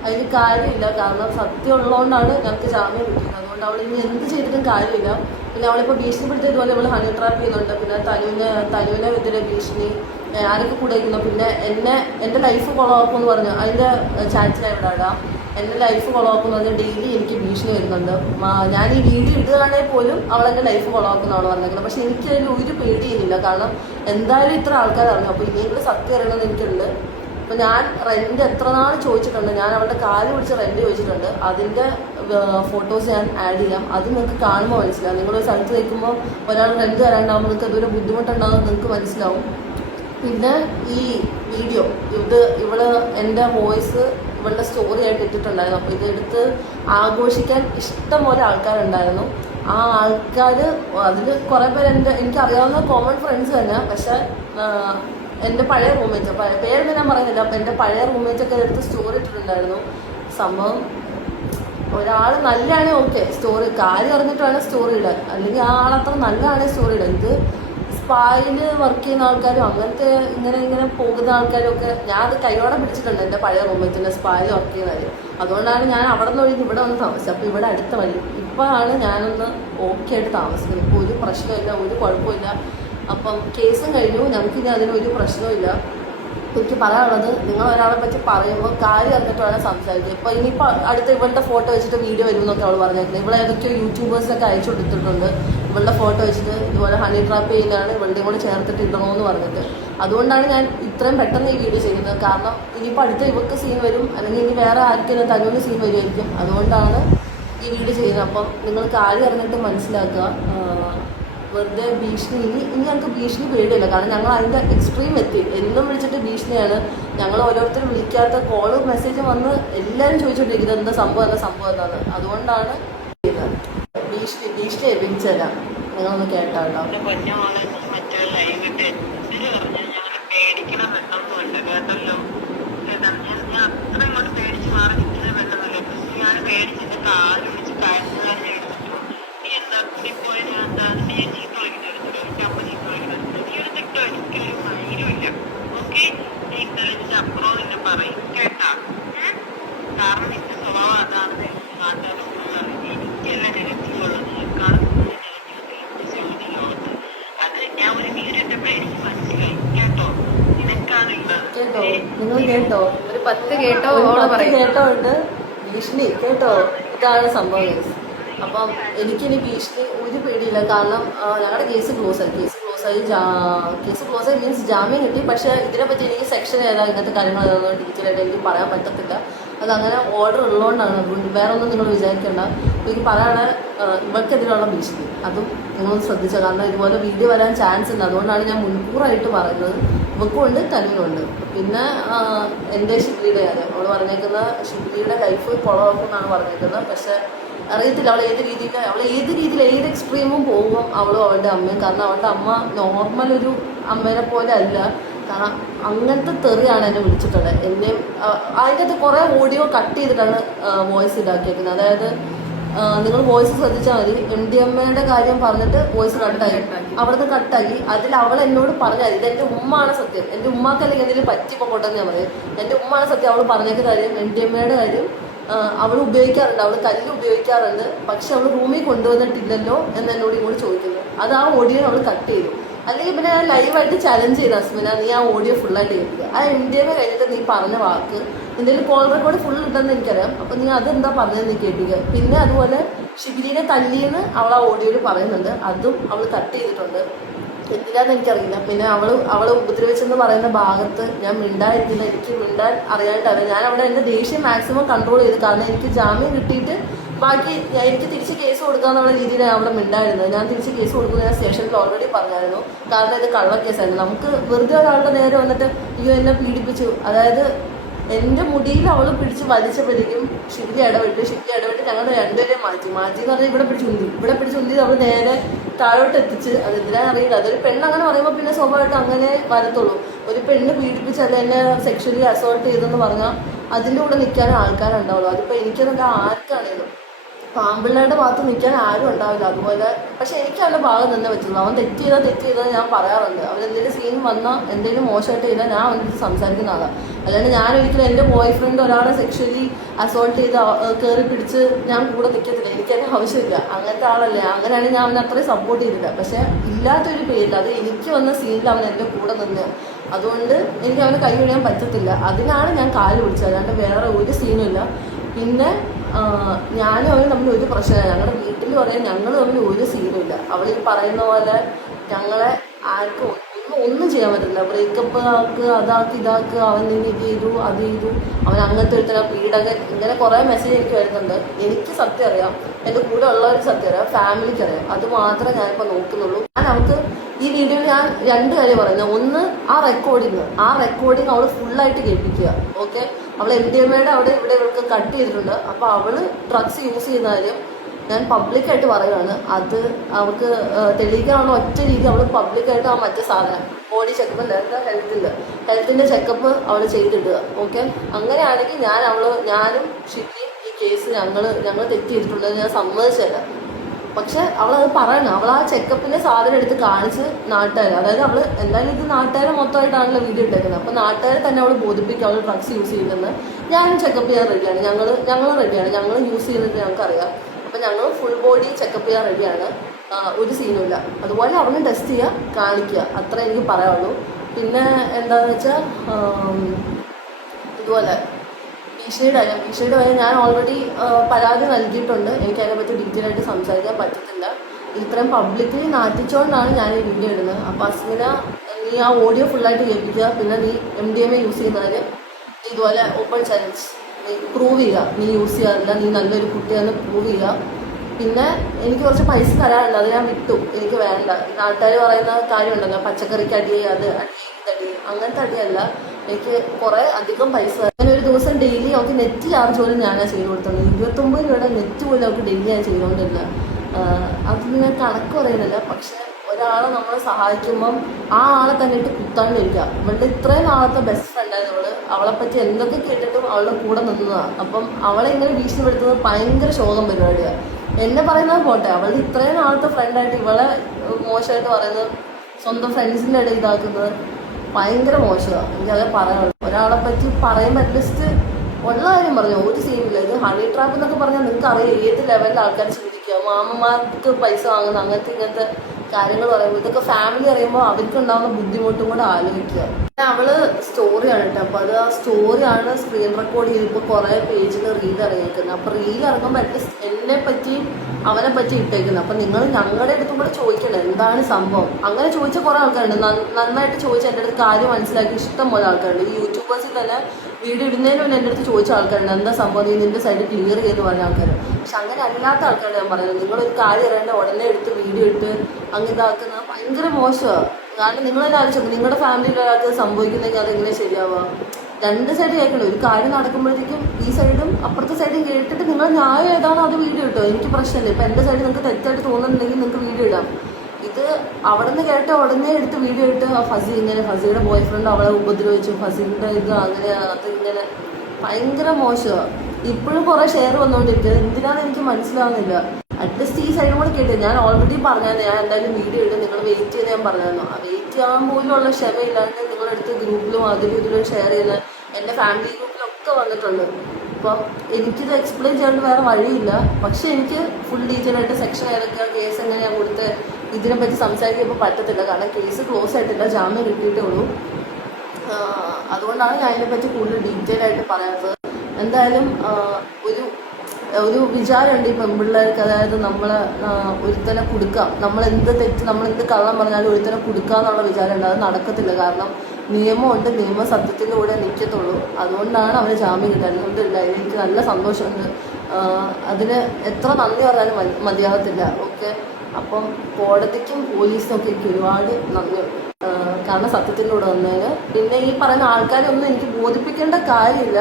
അതിന് കാര്യമില്ല. കാരണം സത്യം ഉള്ളതുകൊണ്ടാണ് ഞങ്ങൾക്ക് ജാമ്യം കിട്ടിയത്. അതുകൊണ്ട് അവൾ ഇനി എന്ത് ചെയ്തിട്ടും കാര്യമില്ല. പിന്നെ അവളിപ്പോൾ ഭീഷണിപ്പെടുത്തിയതുപോലെ ഇവൾ ഹണി ട്രാപ്പ് ചെയ്യുന്നുണ്ട്. പിന്നെ തനുവിനെതിരെ ഭീഷണി ആരൊക്കെ കൂടെ ഇരിക്കുന്നു. പിന്നെ എൻ്റെ ലൈഫ് കൊളവാക്കുമെന്ന് പറഞ്ഞു അതിൻ്റെ ചാറ്റിലാണ് ഇവിടെ ഇടാം. എൻ്റെ ലൈഫ് കൊളവാക്കുന്നു പറഞ്ഞാൽ ഡെയിലി എനിക്ക് ഭീഷണി വരുന്നുണ്ട്. ഞാൻ ഈ വീഡിയോ ഇടുകയാണെങ്കിൽ പോലും അവളെൻ്റെ ലൈഫ് കൊളവാക്കുന്നതാണ് പറഞ്ഞേക്കുന്നത്. പക്ഷെ എനിക്ക് അതിൽ ഒരു പേടിയില്ല. കാരണം എന്തായാലും ഇത്ര ആൾക്കാർ അറിഞ്ഞു. അപ്പോൾ ഇനിയെങ്കിലും സത്യം അറിയണമെന്ന് എനിക്കുണ്ട്. അപ്പോൾ ഞാൻ റെൻറ്റ് എത്ര നാൾ ചോദിച്ചിട്ടുണ്ട്. ഞാൻ അവളുടെ കാല് പിടിച്ച് റെൻറ്റ് ചോദിച്ചിട്ടുണ്ട്. അതിൻ്റെ ഫോട്ടോസ് ഞാൻ ആഡ് ചെയ്യാം. അത് നിങ്ങൾക്ക് കാണുമ്പോൾ മനസ്സിലാവും. നിങ്ങളൊരു സ്ഥലത്ത് നിൽക്കുമ്പോൾ ഒരാൾ റെൻറ്റ് തരാണ്ടാകുമ്പോൾ നിങ്ങൾക്ക് അതൊരു ബുദ്ധിമുട്ടുണ്ടാകും നിങ്ങൾക്ക് മനസ്സിലാവും. പിന്നെ ഈ വീഡിയോ ഇവള് എൻ്റെ വോയിസ് ഇവളുടെ സ്റ്റോറി ആയിട്ട് ഇട്ടിട്ടുണ്ടായിരുന്നു. അപ്പോൾ ഇതെടുത്ത് ആഘോഷിക്കാൻ ഇഷ്ടംപോലെ ആൾക്കാരുണ്ടായിരുന്നു. ആ ആൾക്കാർ അതിൽ കുറേ പേര് എനിക്കറിയാവുന്ന കോമൺ ഫ്രണ്ട്സ് തന്നെ. പക്ഷെ എൻ്റെ പഴയ റൂംമേറ്റ്സ്, പേരൊന്നും ഞാൻ പറയുന്നില്ല. അപ്പം എൻ്റെ പഴയ റൂംമേറ്റ്സൊക്കെ എടുത്ത് സ്റ്റോറി ഇട്ടിട്ടുണ്ടായിരുന്നു. സംഭവം ഒരാൾ നല്ലതാണെങ്കിൽ ഓക്കെ, സ്റ്റോറി കാര്യം അറിഞ്ഞിട്ട് വേണം സ്റ്റോറി ഇടാൻ. അല്ലെങ്കിൽ ആ ആളത്ര നല്ലതാണെങ്കിൽ സ്റ്റോറി ഇടാൻ. ഇത് സ്പായിൽ വർക്ക് ചെയ്യുന്ന ആൾക്കാരും അങ്ങനത്തെ ഇങ്ങനെ പോകുന്ന ആൾക്കാരും ഒക്കെ ഞാൻ അത് കൈയോടെ പിടിച്ചിട്ടുണ്ട്. എൻ്റെ പഴയ റൂംമേറ്റിൻ്റെ സ്പായിൽ വർക്ക് ചെയ്യുന്നത്. അതുകൊണ്ടാണ് ഞാൻ അവിടെ നിന്ന് ഒഴിഞ്ഞ് ഇവിടെ വന്ന് താമസിച്ചത്. അപ്പോൾ ഇവിടെ അടുത്ത വഴി ഇപ്പോഴാണ് ഞാനൊന്ന് ഓക്കെ ആയിട്ട് താമസിക്കുന്നത്. ഇപ്പോൾ ഒരു പ്രശ്നമില്ല, ഒരു കുഴപ്പമില്ല. അപ്പം കേസും കഴിഞ്ഞു. ഞങ്ങൾക്കിനി അതിനൊരു പ്രശ്നമില്ല. എനിക്ക് പറയാനുള്ളത്, നിങ്ങൾ ഒരാളെ പറ്റി പറയുമ്പോൾ കാര്യം അറിഞ്ഞിട്ട് വേണം സംസാരിക്കുക. ഇപ്പോൾ ഇനിയിപ്പോൾ അടുത്ത ഇവളുടെ ഫോട്ടോ വെച്ചിട്ട് വീഡിയോ വരുമെന്നൊക്കെ അവൾ പറഞ്ഞേക്കുന്നത്. ഇവിടെ ഏതൊക്കെയോ യൂട്യൂബേഴ്സിനൊക്കെ അയച്ചു കൊടുത്തിട്ടുണ്ട്. ഇവളുടെ ഫോട്ടോ വെച്ചിട്ട് ഇതുപോലെ ഹണി ട്രാപ്പ് ചെയ്യുന്നതാണ്, ഇവളുടെയും കൂടെ ചേർത്തിട്ട് ഇടണമെന്ന് പറഞ്ഞിട്ട്. അതുകൊണ്ടാണ് ഞാൻ ഇത്രയും പെട്ടെന്ന് ഈ വീഡിയോ ചെയ്യുന്നത്. കാരണം ഇനിയിപ്പോൾ അടുത്ത ഇവർക്ക് സീൻ വരും, അല്ലെങ്കിൽ ഇനി വേറെ ആർക്കെങ്കിലും തന്നൂര് സീൻ വരുമായിരിക്കും. അതുകൊണ്ടാണ് ഈ വീഡിയോ ചെയ്യുന്നത്. അപ്പം നിങ്ങൾ കാര്യം അറിഞ്ഞിട്ട് മനസ്സിലാക്കുക. വെറുതെ ഭീഷണി ഇനി ഞങ്ങൾക്ക് ഭീഷണി പേടിയില്ല. കാരണം ഞങ്ങൾ അതിൻ്റെ എക്സ്ട്രീം എത്തി. എന്നും വിളിച്ചിട്ട് ഭീഷണിയാണ്. ഞങ്ങൾ ഓരോരുത്തരും വിളിക്കാത്ത കോള് മെസ്സേജ് വന്ന് എല്ലാവരും ചോദിച്ചോണ്ടിരിക്കുന്നത് എന്താ സംഭവം എന്താണ്. അതുകൊണ്ടാണ് ചെയ്യുന്നത്. ഭീഷണി ഏൽപ്പിച്ചതരാം. നിങ്ങളൊന്ന് കേട്ടോ കേട്ടോ. പൊന്നോളെ മറ്റേ ലൈവ് ഇട്ട് ഞങ്ങളെ പേടിക്കണം വെട്ടൊന്നുമില്ല കേട്ടല്ലോ. ഞാൻ അത്ര ഇങ്ങോട്ട് പേടിച്ച് മാറി നിൽക്കുന്നത് വെട്ടമല്ലോ. ഞാൻ പേടിച്ചിട്ട് കാല് വിളിച്ച് കയറ്റുകാരെ എടുത്തിട്ടു. നീ എന്താ കൂടി പോയത് എന്താ നീ ചീത്ത കളിക്കുന്നത് എനിക്ക് അമ്മ ചീത്ത കളിക്കുന്നത് നീ ഒരു തെറ്റോ എനിക്കൊരു മൈലുമില്ല. ഓക്കെ നീ ഇന്നലെ അപ്പുറം നിന്നെ പറയും കേട്ടാ. കാരണം നിന്റെ സ്വഭാവം അതാണ്. നാട്ടുകാരൊന്നും എനിക്കെല്ലാം നെഗറ്റീവ് ഉള്ളത് നീക്കാണ് ലോകത്ത്. അത് ഞാൻ ഒരു വീഡിയോ ഇട്ടപ്പോഴേ എനിക്ക് മനസ്സിലായി കേട്ടോ. നിനക്കാണ് കേട്ടോ, നിങ്ങൾ കേട്ടോ, ഒരു 10 കേട്ടോ ഒരു ഓള് 10 പറയും. കേട്ടോ ഉണ്ട് ഭീഷണി കേട്ടോ. ഇതാണ് സംഭവം. അപ്പം എനിക്കിനി ഭീഷണി ഒരു പേടിയില്ല. കാരണം ഞങ്ങളുടെ കേസ് ക്ലോസ് ആയി മീൻസ് ജാമ്യം കിട്ടി. പക്ഷേ ഇതിനെപ്പറ്റി എനിക്ക് സെക്ഷൻ ഏതാ ഇങ്ങനത്തെ കാര്യങ്ങൾ ഏതാണെന്ന് ഡീറ്റെയിലായിട്ട് എനിക്ക് പറയാൻ പറ്റത്തില്ല. അതങ്ങനെ ഓർഡർ ഉള്ളതുകൊണ്ടാണ്. അതുകൊണ്ട് വേറെ ഒന്നും നിങ്ങൾ വിചാരിക്കേണ്ട. എനിക്ക് പറയാനുള്ള ഇവർക്കെതിരെയുള്ള ഭീഷണി അതും നിങ്ങളൊന്ന് ശ്രദ്ധിച്ചോ. കാരണം ഇതുപോലെ വീഡിയോ വരാൻ ചാൻസ് ഉണ്ട്. അതുകൊണ്ടാണ് ഞാൻ മുൻകൂറായിട്ട് പറയുന്നത്. ഇവക്കും ഉണ്ട് തനിയുണ്ട്. പിന്നെ എൻ്റെ ഷിബ്ലിയുടെ കാര്യം അവൾ പറഞ്ഞേക്കുന്ന ഷിബ്ലിയുടെ ലൈഫ് കുളമാക്കുമെന്നാണ് പറഞ്ഞേക്കുന്നത്. പക്ഷെ അറിയത്തില്ല അവൾ ഏത് രീതിയിൽ ഏത് എക്സ്ട്രീമും പോകും അവളും അവളുടെ അമ്മയും. കാരണം അവളുടെ അമ്മ നോർമൽ ഒരു അമ്മേനെ പോലെ അല്ല. കാരണം അങ്ങനത്തെ തെറിയാണ് എന്നെ വിളിച്ചിട്ടുള്ളത്. എന്നെയും അതിൻ്റെ അകത്ത് കുറേ ഓഡിയോ കട്ട് ചെയ്തിട്ടാണ് വോയിസ് ഇതാക്കിയേക്കുന്നത്. അതായത് നിങ്ങൾ വോയിസ് ശ്രദ്ധിച്ചാൽ മതി. MDMA കാര്യം പറഞ്ഞിട്ട് വോയിസ് കട്ടായി, അവിടുന്ന് കട്ടാക്കി. അതിൽ അവൾ എന്നോട് പറഞ്ഞാൽ ഇതെൻ്റെ ഉമ്മാണ് സത്യം. എൻ്റെ ഉമ്മാക്ക് അല്ലെങ്കിൽ എന്തെങ്കിലും പറ്റിപ്പോട്ടെന്ന് ഞാൻ പറയും. എൻ്റെ ഉമ്മാണ് സത്യം. അവൾ പറഞ്ഞേക്കുന്ന കാര്യം MDMA കാര്യം അവൾ ഉപയോഗിക്കാറുണ്ട്, അവൾ കല്ല് ഉപയോഗിക്കാറുണ്ട്. പക്ഷെ അവൾ റൂമിൽ കൊണ്ടുവന്നിട്ടില്ലല്ലോ എന്ന് എന്നോട് ഇങ്ങോട്ട് ചോദിക്കുന്നു. അത് ആ ഓഡിയോ അവൾ കട്ട് ചെയ്തു. അല്ലെങ്കിൽ പിന്നെ ഞാൻ ലൈവായിട്ട് ചലഞ്ച് ചെയ്തു അസ്മിന, നീ ആ ഓഡിയോ ഫുള്ളായിട്ട് കേൾക്കുക. ആ MDMA കഴിഞ്ഞിട്ട് നീ പറഞ്ഞ വാക്ക് എന്തെങ്കിലും കോൾ റെക്കോർഡ് ഫുൾ ഉണ്ടെന്ന് എനിക്കറിയാം. അപ്പം നീ അതെന്താ പറഞ്ഞതെന്ന് നീ കേൾപ്പിക്കുക. പിന്നെ അതുപോലെ ഷിബിലിനെ തല്ലിയെന്ന് അവൾ ആ ഓഡിയോയിൽ പറയുന്നുണ്ട്. അതും അവൾ കട്ട് ചെയ്തിട്ടുണ്ട്. എന്തിനാന്ന് എനിക്കറിയില്ല. പിന്നെ അവളെ ഉപദ്രവിച്ചെന്ന് പറയുന്ന ഭാഗത്ത് ഞാൻ മിണ്ടായിരിക്കില്ല. എനിക്ക് മിണ്ടാൻ അറിയാനായിട്ടല്ല. ഞാൻ അവിടെ എൻ്റെ ദേഷ്യം മാക്സിമം കൺട്രോൾ ചെയ്ത്. കാരണം എനിക്ക് ജാമ്യം കിട്ടിയിട്ട് ബാക്കി എനിക്ക് തിരിച്ച് കേസ് കൊടുക്കാന്നുള്ള രീതിയിലാണ് അവിടെ മിണ്ടായിരുന്നത്. ഞാൻ തിരിച്ച് കേസ് കൊടുക്കുന്നത് ഞാൻ സ്റ്റേഷനിൽ ഓൾറെഡി പറഞ്ഞായിരുന്നു. കാരണം ഇത് കള്ളക്കേസായിരുന്നു. നമുക്ക് വെറുതെ ഒരാളുടെ നേരെ വന്നിട്ട് അയ്യോ എന്നെ പീഡിപ്പിച്ചു, അതായത് എൻ്റെ മുടിയിൽ അവൾ പിടിച്ച് വലിച്ചപ്പോഴേക്കും ഷിബിലി ഇടപെട്ട് ഞങ്ങൾ രണ്ടുപേരെയും മാറ്റി എന്ന് പറഞ്ഞാൽ ഇവിടെ പിടിച്ചുന്തി അവൾ നേരെ താഴോട്ട് എത്തിച്ച്. അതെന്തിനാ അറിയില്ല. അതൊരു പെണ്ണങ്ങനെ പറയുമ്പോൾ പിന്നെ സ്വാഭാവികമായിട്ട് അങ്ങനെ വരത്തുള്ളൂ. ഒരു പെണ്ണ് പീഡിപ്പിച്ചല്ല എന്നെ സെക്ഷലി അസോൾട്ട് ചെയ്തെന്ന് പറഞ്ഞാൽ അതിൻ്റെ കൂടെ നിൽക്കാൻ ആൾക്കാരുണ്ടാവുള്ളൂ. അതിപ്പോൾ എനിക്കെന്നല്ല ആർക്കാണേലും പാമ്പിള്ളയുടെ ഭാഗത്ത് നിൽക്കാൻ ആരും ഉണ്ടാവില്ല. അതുപോലെ പക്ഷെ എനിക്ക് അവൻ്റെ ഭാഗം തന്നെ പറ്റുള്ളൂ. അവൻ തെറ്റ് ചെയ്താൽ ഞാൻ പറയാറുണ്ട്. അവൻ എന്തെങ്കിലും സീൻ വന്നാൽ എന്തെങ്കിലും മോശമായിട്ട് ചെയ്താൽ ഞാൻ അവൻ്റെ സംസാരിക്കുന്ന ആളാണ്. അല്ലാണ്ട് ഞാൻ ഒരിക്കലും എൻ്റെ ബോയ് ഫ്രണ്ട് ഒരാളെ സെക്ഷലി അസോൾട്ട് ചെയ്ത് കയറി പിടിച്ച് ഞാൻ കൂടെ നിൽക്കത്തില്ല. എനിക്കതിന് ആവശ്യമില്ല. അങ്ങനത്തെ ആളല്ലേ. അങ്ങനെയാണെങ്കിൽ ഞാൻ അവനെ അത്രയും സപ്പോർട്ട് ചെയ്തില്ല. പക്ഷെ ഇല്ലാത്തൊരു പേരിൽ അത് എനിക്ക് വന്ന സീനിൽ അവൻ എൻ്റെ കൂടെ നിന്ന്. അതുകൊണ്ട് എനിക്ക് അവന് കൈ ഒഴിയാൻ പറ്റത്തില്ല. അതിനാണ് ഞാൻ കാല് പിടിച്ചത്. അല്ലാണ്ട് വേറെ ഒരു സീനും ഇല്ല. പിന്നെ ഞാനും അവനും തമ്മിൽ ഒരു പ്രശ്നമില്ല. ഞങ്ങളുടെ വീട്ടിൽ പറയാൻ ഞങ്ങൾ തമ്മിൽ ഒരു സീനുമില്ല. അവൾ ഈ പറയുന്ന പോലെ ഞങ്ങളെ ആർക്കും ഒന്നും ചെയ്യാൻ പറ്റില്ല. ബ്രേക്കപ്പ് ആക്ക്, അതാക്ക്, ഇതാക്ക്, അവൻ നിന്ന് ഇത് ചെയ്തു, അത് ചെയ്തു, അവൻ അങ്ങനത്തെ ഒരുത്തര പീഡകൻ, ഇങ്ങനെ കുറേ മെസ്സേജ് എനിക്ക് വരുന്നുണ്ട്. എനിക്ക് സത്യം അറിയാം, എൻ്റെ കൂടെ ഉള്ളവർക്ക് സത്യം അറിയാം, ഫാമിലിക്ക് അറിയാം. അത് മാത്രമേ ഞാനിപ്പോൾ നോക്കുന്നുള്ളൂ. നമുക്ക് ഈ വീഡിയോയിൽ ഞാൻ 2 കാര്യം പറയുന്നത്. ഒന്ന്, ആ റെക്കോർഡിങ് അവൾ ഫുള്ളായിട്ട് കേൾപ്പിക്കുക. ഓക്കെ, അവൾ MDMA അവിടെ ഇവിടെ ഇവൾക്ക് കട്ട് ചെയ്തിട്ടുണ്ട്. അപ്പോൾ അവൾ ഡ്രഗ്സ് യൂസ് ചെയ്യുന്ന കാര്യം ഞാൻ പബ്ലിക്കായിട്ട് പറയുകയാണ്. അത് അവൾക്ക് തെളിയിക്കാനുള്ള ഒറ്റ രീതി അവൾ പബ്ലിക്കായിട്ട് ആ മറ്റു സാധനം ബോഡി ചെക്കപ്പ് ഉണ്ടായിരുന്ന ഹെൽത്തിൻ്റെ ചെക്കപ്പ് അവൾ ചെയ്തിടുക. ഓക്കെ, അങ്ങനെയാണെങ്കിൽ ഞാനും ഷിബിലിയും ഈ കേസ് ഞങ്ങൾ തെറ്റ് ചെയ്തിട്ടുണ്ടെന്ന് ഞാൻ സമ്മതിച്ചല്ല. പക്ഷെ അവളത് പറയണം. അവൾ ആ ചെക്കപ്പിൻ്റെ സാധനം എടുത്ത് കാണിച്ച് നാട്ടുകാർ, അതായത് അവൾ എന്തായാലും ഇത് നാട്ടുകാരെ മൊത്തമായിട്ടാണല്ലോ വീഡിയോ ഇട്ടേക്കുന്നത്. അപ്പോൾ നാട്ടുകാരെ തന്നെ അവൾ ബോധിപ്പിക്കുക അവൾ ഡ്രഗ്സ് യൂസ് ചെയ്യുന്നത്. ഞാനും ചെക്കപ്പ് ചെയ്യാൻ റെഡിയാണ്. ഞങ്ങൾ റെഡിയാണ്. ഞങ്ങൾ യൂസ് ചെയ്യുന്നത് ഞങ്ങൾക്കറിയാം. അപ്പം ഞങ്ങൾ ഫുൾ ബോഡി ചെക്കപ്പ് ചെയ്യാൻ റെഡിയാണ്. ഒരു സീനുമില്ല. അതുപോലെ അവളും ടെസ്റ്റ് ചെയ്യുക, കാണിക്കുക, അത്ര എനിക്ക് പറയാനുള്ളൂ. പിന്നെ എന്താണെന്ന് വെച്ചാൽ ഇതുപോലെ ഭീഷണിയുടെ കാര്യം ഞാൻ ഓൾറെഡി പരാതി നൽകിയിട്ടുണ്ട്. എനിക്ക് അതിനെപ്പറ്റി ഡീറ്റെയിൽ ആയിട്ട് സംസാരിക്കാൻ പറ്റത്തില്ല. ഇത്രയും പബ്ലിക്കലി നാറ്റിച്ചുകൊണ്ടാണ് ഞാൻ ഈ വീഡിയോ ഇടുന്നത്. അപ്പോൾ അസ്മിന, നീ ആ ഓഡിയോ ഫുള്ളായിട്ട് കേൾപ്പിക്കുക. പിന്നെ നീ MDMA യൂസ് ചെയ്യുന്നതിന് ഇതുപോലെ ഓപ്പൺ ചലഞ്ച് നീ പ്രൂവ് ചെയ്യുക. നീ യൂസ് ചെയ്യാറില്ല, നീ നല്ലൊരു കുട്ടിയാണെന്ന് പ്രൂവ് ചെയ്യുക. പിന്നെ എനിക്ക് കുറച്ച് പൈസ തരാറുണ്ട്, അത് ഞാൻ വിട്ടു. എനിക്ക് വേണ്ട. നാട്ടുകാർ പറയുന്ന കാര്യമുണ്ടല്ലോ, പച്ചക്കറിക്ക് അടി, അത് അടി, അങ്ങനത്തെ അടിയല്ല. എനിക്ക് കുറേ അധികം പൈസ. ഞാൻ ഒരു ദിവസം ഡെയിലി അവൾക്ക് നെറ്റ് ചാർജ് പോലും ഞാനാണ് ചെയ്ത് കൊടുത്തത്. 29 രൂപയുടെ നെറ്റ് പോലും അവൾക്ക് ഡെയിലി ഞാൻ ചെയ്തുകൊണ്ടില്ല. അതിന് കണക്ക് പറയുന്നില്ല. പക്ഷെ ഒരാളെ നമ്മളെ സഹായിക്കുമ്പം ആ ആളെ തന്നെ ഇട്ട് കുത്താണ്ടിരിക്കുക. ഇവളുടെ ഇത്രയും നാളത്തെ ബെസ്റ്റ് ഫ്രണ്ടായതുകൊണ്ട് അവളെ പറ്റി എന്തൊക്കെ കേട്ടിട്ടും അവളുടെ കൂടെ നിന്നതാണ്. അപ്പം അവളെ ഇങ്ങനെ ഭീഷണിപ്പെടുത്തുന്നത് ഭയങ്കര ശോകം പരിപാടിയാണ്. എന്നെ പറയുന്നത് പോട്ടെ, അവളുടെ ഇത്രയും നാളത്തെ ഫ്രണ്ടായിട്ട് ഇവളെ മോശമായിട്ട് പറയുന്നത്, സ്വന്തം ഫ്രണ്ട്സിൻ്റെ ഇടയിൽ ഇതാക്കുന്നത് ഭയങ്കര മോശമാണ്. എനിക്കത് പറയാനുള്ളൂ. ഒരാളെ പറ്റി പറയുമ്പോൾ അറ്റ്ലീസ്റ്റ് ഉള്ള കാര്യം പറഞ്ഞു, ഒരു സീനില്ല. ഇത് ഹണി ട്രാപ്പ് എന്നൊക്കെ പറഞ്ഞാൽ നിങ്ങൾക്ക് അറിയാം ഏത് ലെവലിൽ ആൾക്കാർ ചിന്തിക്കുക. മാമന്മാർക്ക് പൈസ വാങ്ങുന്ന ഇങ്ങനത്തെ കാര്യങ്ങൾ പറയുമ്പോൾ ഇതൊക്കെ ഫാമിലി അറിയുമ്പോൾ അവർക്ക് ഉണ്ടാകുന്ന ബുദ്ധിമുട്ടും കൂടെ ആലോചിക്കുക. അവള് സ്റ്റോറിയാണ് കേട്ടോ. അപ്പോൾ അത് ആ സ്റ്റോറിയാണ് സ്ക്രീൻ റെക്കോർഡ് ചെയ്തിപ്പോൾ കുറേ പേജിൽ റീൽ ഇറങ്ങിയിരിക്കുന്നത്. അപ്പോൾ റീൽ ഇറങ്ങുമ്പോൾ അറ്റ്ലീസ്റ്റ് എന്നെ പറ്റിയും അവനെ പറ്റി ഇട്ടേക്കുന്നത്. അപ്പം നിങ്ങൾ ഞങ്ങളുടെ അടുത്തും കൂടെ ചോദിക്കണ്ടേ എന്താണ് സംഭവം. അങ്ങനെ ചോദിച്ച കുറേ ആൾക്കാരുണ്ട്. നന്നായിട്ട് ചോദിച്ച എൻ്റെ അടുത്ത് കാര്യം മനസ്സിലാക്കി ഇഷ്ടം പോലെ ആൾക്കാരുണ്ട്. ഈ യൂട്യൂബേഴ്സിൽ തന്നെ വീഡിയോ ഇടുന്നതിന് മുന്നേ എൻ്റെ അടുത്ത് ചോദിച്ച ആൾക്കാരുണ്ട് എന്താ സംഭവം, നീ നിൻ്റെ സൈഡ് ക്ലിയർ ചെയ്തെന്ന് പറഞ്ഞ ആൾക്കാർ. പക്ഷെ അങ്ങനെ അല്ലാത്ത ആൾക്കാരുടെ ഞാൻ പറയുന്നത്, നിങ്ങളൊരു കാര്യം അറിയേണ്ട ഉടനെ എടുത്ത് വീഡിയോ ഇട്ട് അങ്ങ് ഇതാക്കുന്നത് ഭയങ്കര മോശമാണ്. കാരണം നിങ്ങൾ തന്നെ ആലോചിച്ചു നിങ്ങളുടെ ഫാമിലിയിൽ ഒരാൾക്ക് സംഭവിക്കുന്നെങ്കിൽ അതെങ്ങനെ ശരിയാവുക. രണ്ട് സൈഡ് കേൾക്കണം. ഒരു കാര്യം നടക്കുമ്പോഴത്തേക്കും ഈ സൈഡും അപ്പുറത്തെ സൈഡും കേട്ടിട്ട് നിങ്ങൾ ന്യായം ഏതാണോ അത് വീഡിയോ ഇട്ടോ, എനിക്ക് പ്രശ്നമില്ല. ഇപ്പം എൻ്റെ സൈഡ് നിങ്ങൾക്ക് തെറ്റായിട്ട് തോന്നുന്നുണ്ടെങ്കിൽ നിങ്ങൾക്ക് വീഡിയോ ഇടാം. ഇത് അവിടെ നിന്ന് കേട്ട ഉടനെ എടുത്ത് വീഡിയോ ഇട്ട് ഫസി ഇങ്ങനെ, ഫസിയുടെ ബോയ് ഫ്രണ്ട് അവളെ ഉപദ്രവിച്ചു, ഫസിൻ്റെ ഇത് അങ്ങനെ അതിങ്ങനെ ഭയങ്കര മോശമാണ്. ഇപ്പോഴും കുറേ ഷെയർ വന്നുകൊണ്ടിരിക്കുക. എന്തിനാണെന്ന് എനിക്ക് മനസ്സിലാവുന്നില്ല. അറ്റ്ലീസ്റ്റ് ഈ സൈഡും കൂടെ കേട്ടു. ഞാൻ ഓൾറെഡി പറഞ്ഞായിരുന്നു ഞാൻ എന്തായാലും വീഡിയോ ഇടും, നിങ്ങൾ വെയിറ്റ് ചെയ്യുന്ന ഞാൻ പറഞ്ഞായിരുന്നു. ആ വെയിറ്റ് ചെയ്യാൻ പോലുള്ള ക്ഷമയില്ലാണ്ട് നിങ്ങളെടുത്ത് ഗ്രൂപ്പിലും അതിലും ഇതിലും ഷെയർ ചെയ്യുന്ന എൻ്റെ ഫാമിലി ഗ്രൂപ്പിലൊക്കെ വന്നിട്ടുണ്ട്. അപ്പം എനിക്കിത് എക്സ്പ്ലെയിൻ ചെയ്യാണ്ട് വേറെ വഴിയില്ല. പക്ഷെ എനിക്ക് ഫുൾ ഡീറ്റെയിൽ ആയിട്ട് സെക്ഷൻ ഏതൊക്കെ കേസ് എങ്ങനെയാണ് കൊടുത്ത് ഇതിനെപ്പറ്റി സംസാരിക്കുമ്പോൾ പറ്റത്തില്ല. കാരണം കേസ് ക്ലോസ് ആയിട്ടില്ല, ജാമ്യം കിട്ടിയിട്ടേ ഉള്ളൂ. അതുകൊണ്ടാണ് ഞാൻ ഇതിനെപ്പറ്റി കൂടുതൽ ഡീറ്റെയിൽ ആയിട്ട് പറയാത്തത്. എന്തായാലും ഒരു വിചാരമുണ്ട് ഈ പെൺപിള്ളേർക്ക്, അതായത് നമ്മളെ ഒരുത്തനെ കൊടുക്കാം, നമ്മളെന്ത് തെറ്റ് നമ്മളെന്ത് കള്ളം പറഞ്ഞാലും ഒരുത്തനെ കൊടുക്കുക എന്നുള്ള വിചാരമുണ്ട്. അത് നടക്കത്തില്ല. കാരണം നിയമമുണ്ട്, നിയമ സത്യത്തിലൂടെ നിൽക്കത്തുള്ളൂ. അതുകൊണ്ടാണ് അവർ ജാമ്യം കിട്ടുക. അതുകൊണ്ടില്ല, എനിക്ക് നല്ല സന്തോഷമുണ്ട്. അതിന് എത്ര നന്ദി പറഞ്ഞാലും മതിയാകത്തില്ല. ഓക്കെ, അപ്പം കോടതിക്കും പോലീസിനും ഒക്കെ എനിക്ക് ഒരുപാട് നന്ദിയുണ്ട്. കാരണം സത്യത്തിലൂടെ വന്നതിന്. പിന്നെ ഈ പറയുന്ന ആൾക്കാരെ ഒന്നും എനിക്ക് ബോധിപ്പിക്കേണ്ട കാര്യമില്ല.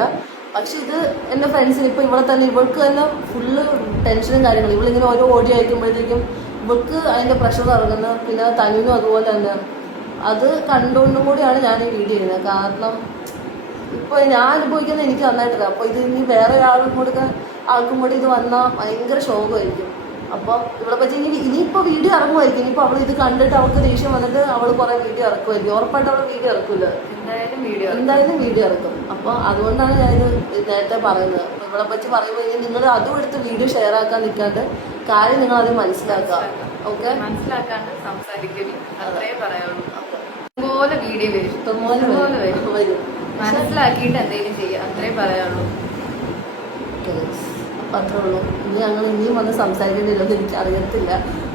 പക്ഷെ ഇത് എൻ്റെ ഫ്രണ്ട്സിന് ഇപ്പോൾ ഇവിടെ തന്നെ ഇവൾക്ക് തന്നെ ഫുള്ള് ടെൻഷനും കാര്യങ്ങളും. ഇവളിങ്ങനെ ഓരോ ഓഡിയോ അയക്കുമ്പോഴത്തേക്കും ഇവൾക്ക് അതിൻ്റെ പ്രഷർ ഇറങ്ങുന്നത്. പിന്നെ തനുവിനും അതുപോലെ തന്നെ. അത് കണ്ടുകൊണ്ടും കൂടിയാണ് ഞാൻ ഈ വീഡിയോ ചെയ്യുന്നത്. കാരണം ഇപ്പോൾ ഞാൻ അനുഭവിക്കുന്നത് എനിക്ക് നന്നായിട്ടില്ല. അപ്പോൾ ഇത് ഇനി വേറെ ആൾക്കും കൂടി ഇത് വന്നാൽ ഭയങ്കര ശോകമായിരിക്കും. അപ്പം ഇവിടെ പറ്റി ഇനിയിപ്പോൾ വീഡിയോ ഇറങ്ങുമായിരിക്കും. ഇനിയിപ്പോൾ അവൾ ഇത് കണ്ടിട്ട് അവൾക്ക് ദേഷ്യം വന്നിട്ട് അവൾ കുറേ വീഡിയോ ഇറക്കുമായിരിക്കും. ഉറപ്പായിട്ട് അവൾ വീഡിയോ ഇറക്കില്ല, എന്തായാലും വീഡിയോ ഇറക്കും. അപ്പോൾ അതുകൊണ്ടാണ് ഞാനിത് നേരത്തെ പറയുന്നത്. ഇവിടെ പറ്റി പറയുമ്പോൾ നിങ്ങൾ അതും എടുത്ത് വീഡിയോ ഷെയർ ആക്കാൻ നിൽക്കാണ്ട് കാര്യം നിങ്ങൾ അത് മനസ്സിലാക്കുക. ഓക്കെ, മനസ്സിലാക്കാണ്ട് സംസാരിക്കും, അത്രേ പറയുള്ളൂ. ഇതുപോലെ വീഡിയോ വരും, ഇഷ്ടംപോലെ വരും. മനസ്സിലാക്കിയിട്ട് എന്തെങ്കിലും ചെയ്യാം, അത്രേ പറയാനുള്ളൂ. അപ്പം അത്രേ ഉള്ളൂ. ഇനിയും വന്ന് സംസാരിക്കേണ്ടില്ലെന്ന് എനിക്ക് അറിയത്തില്ല.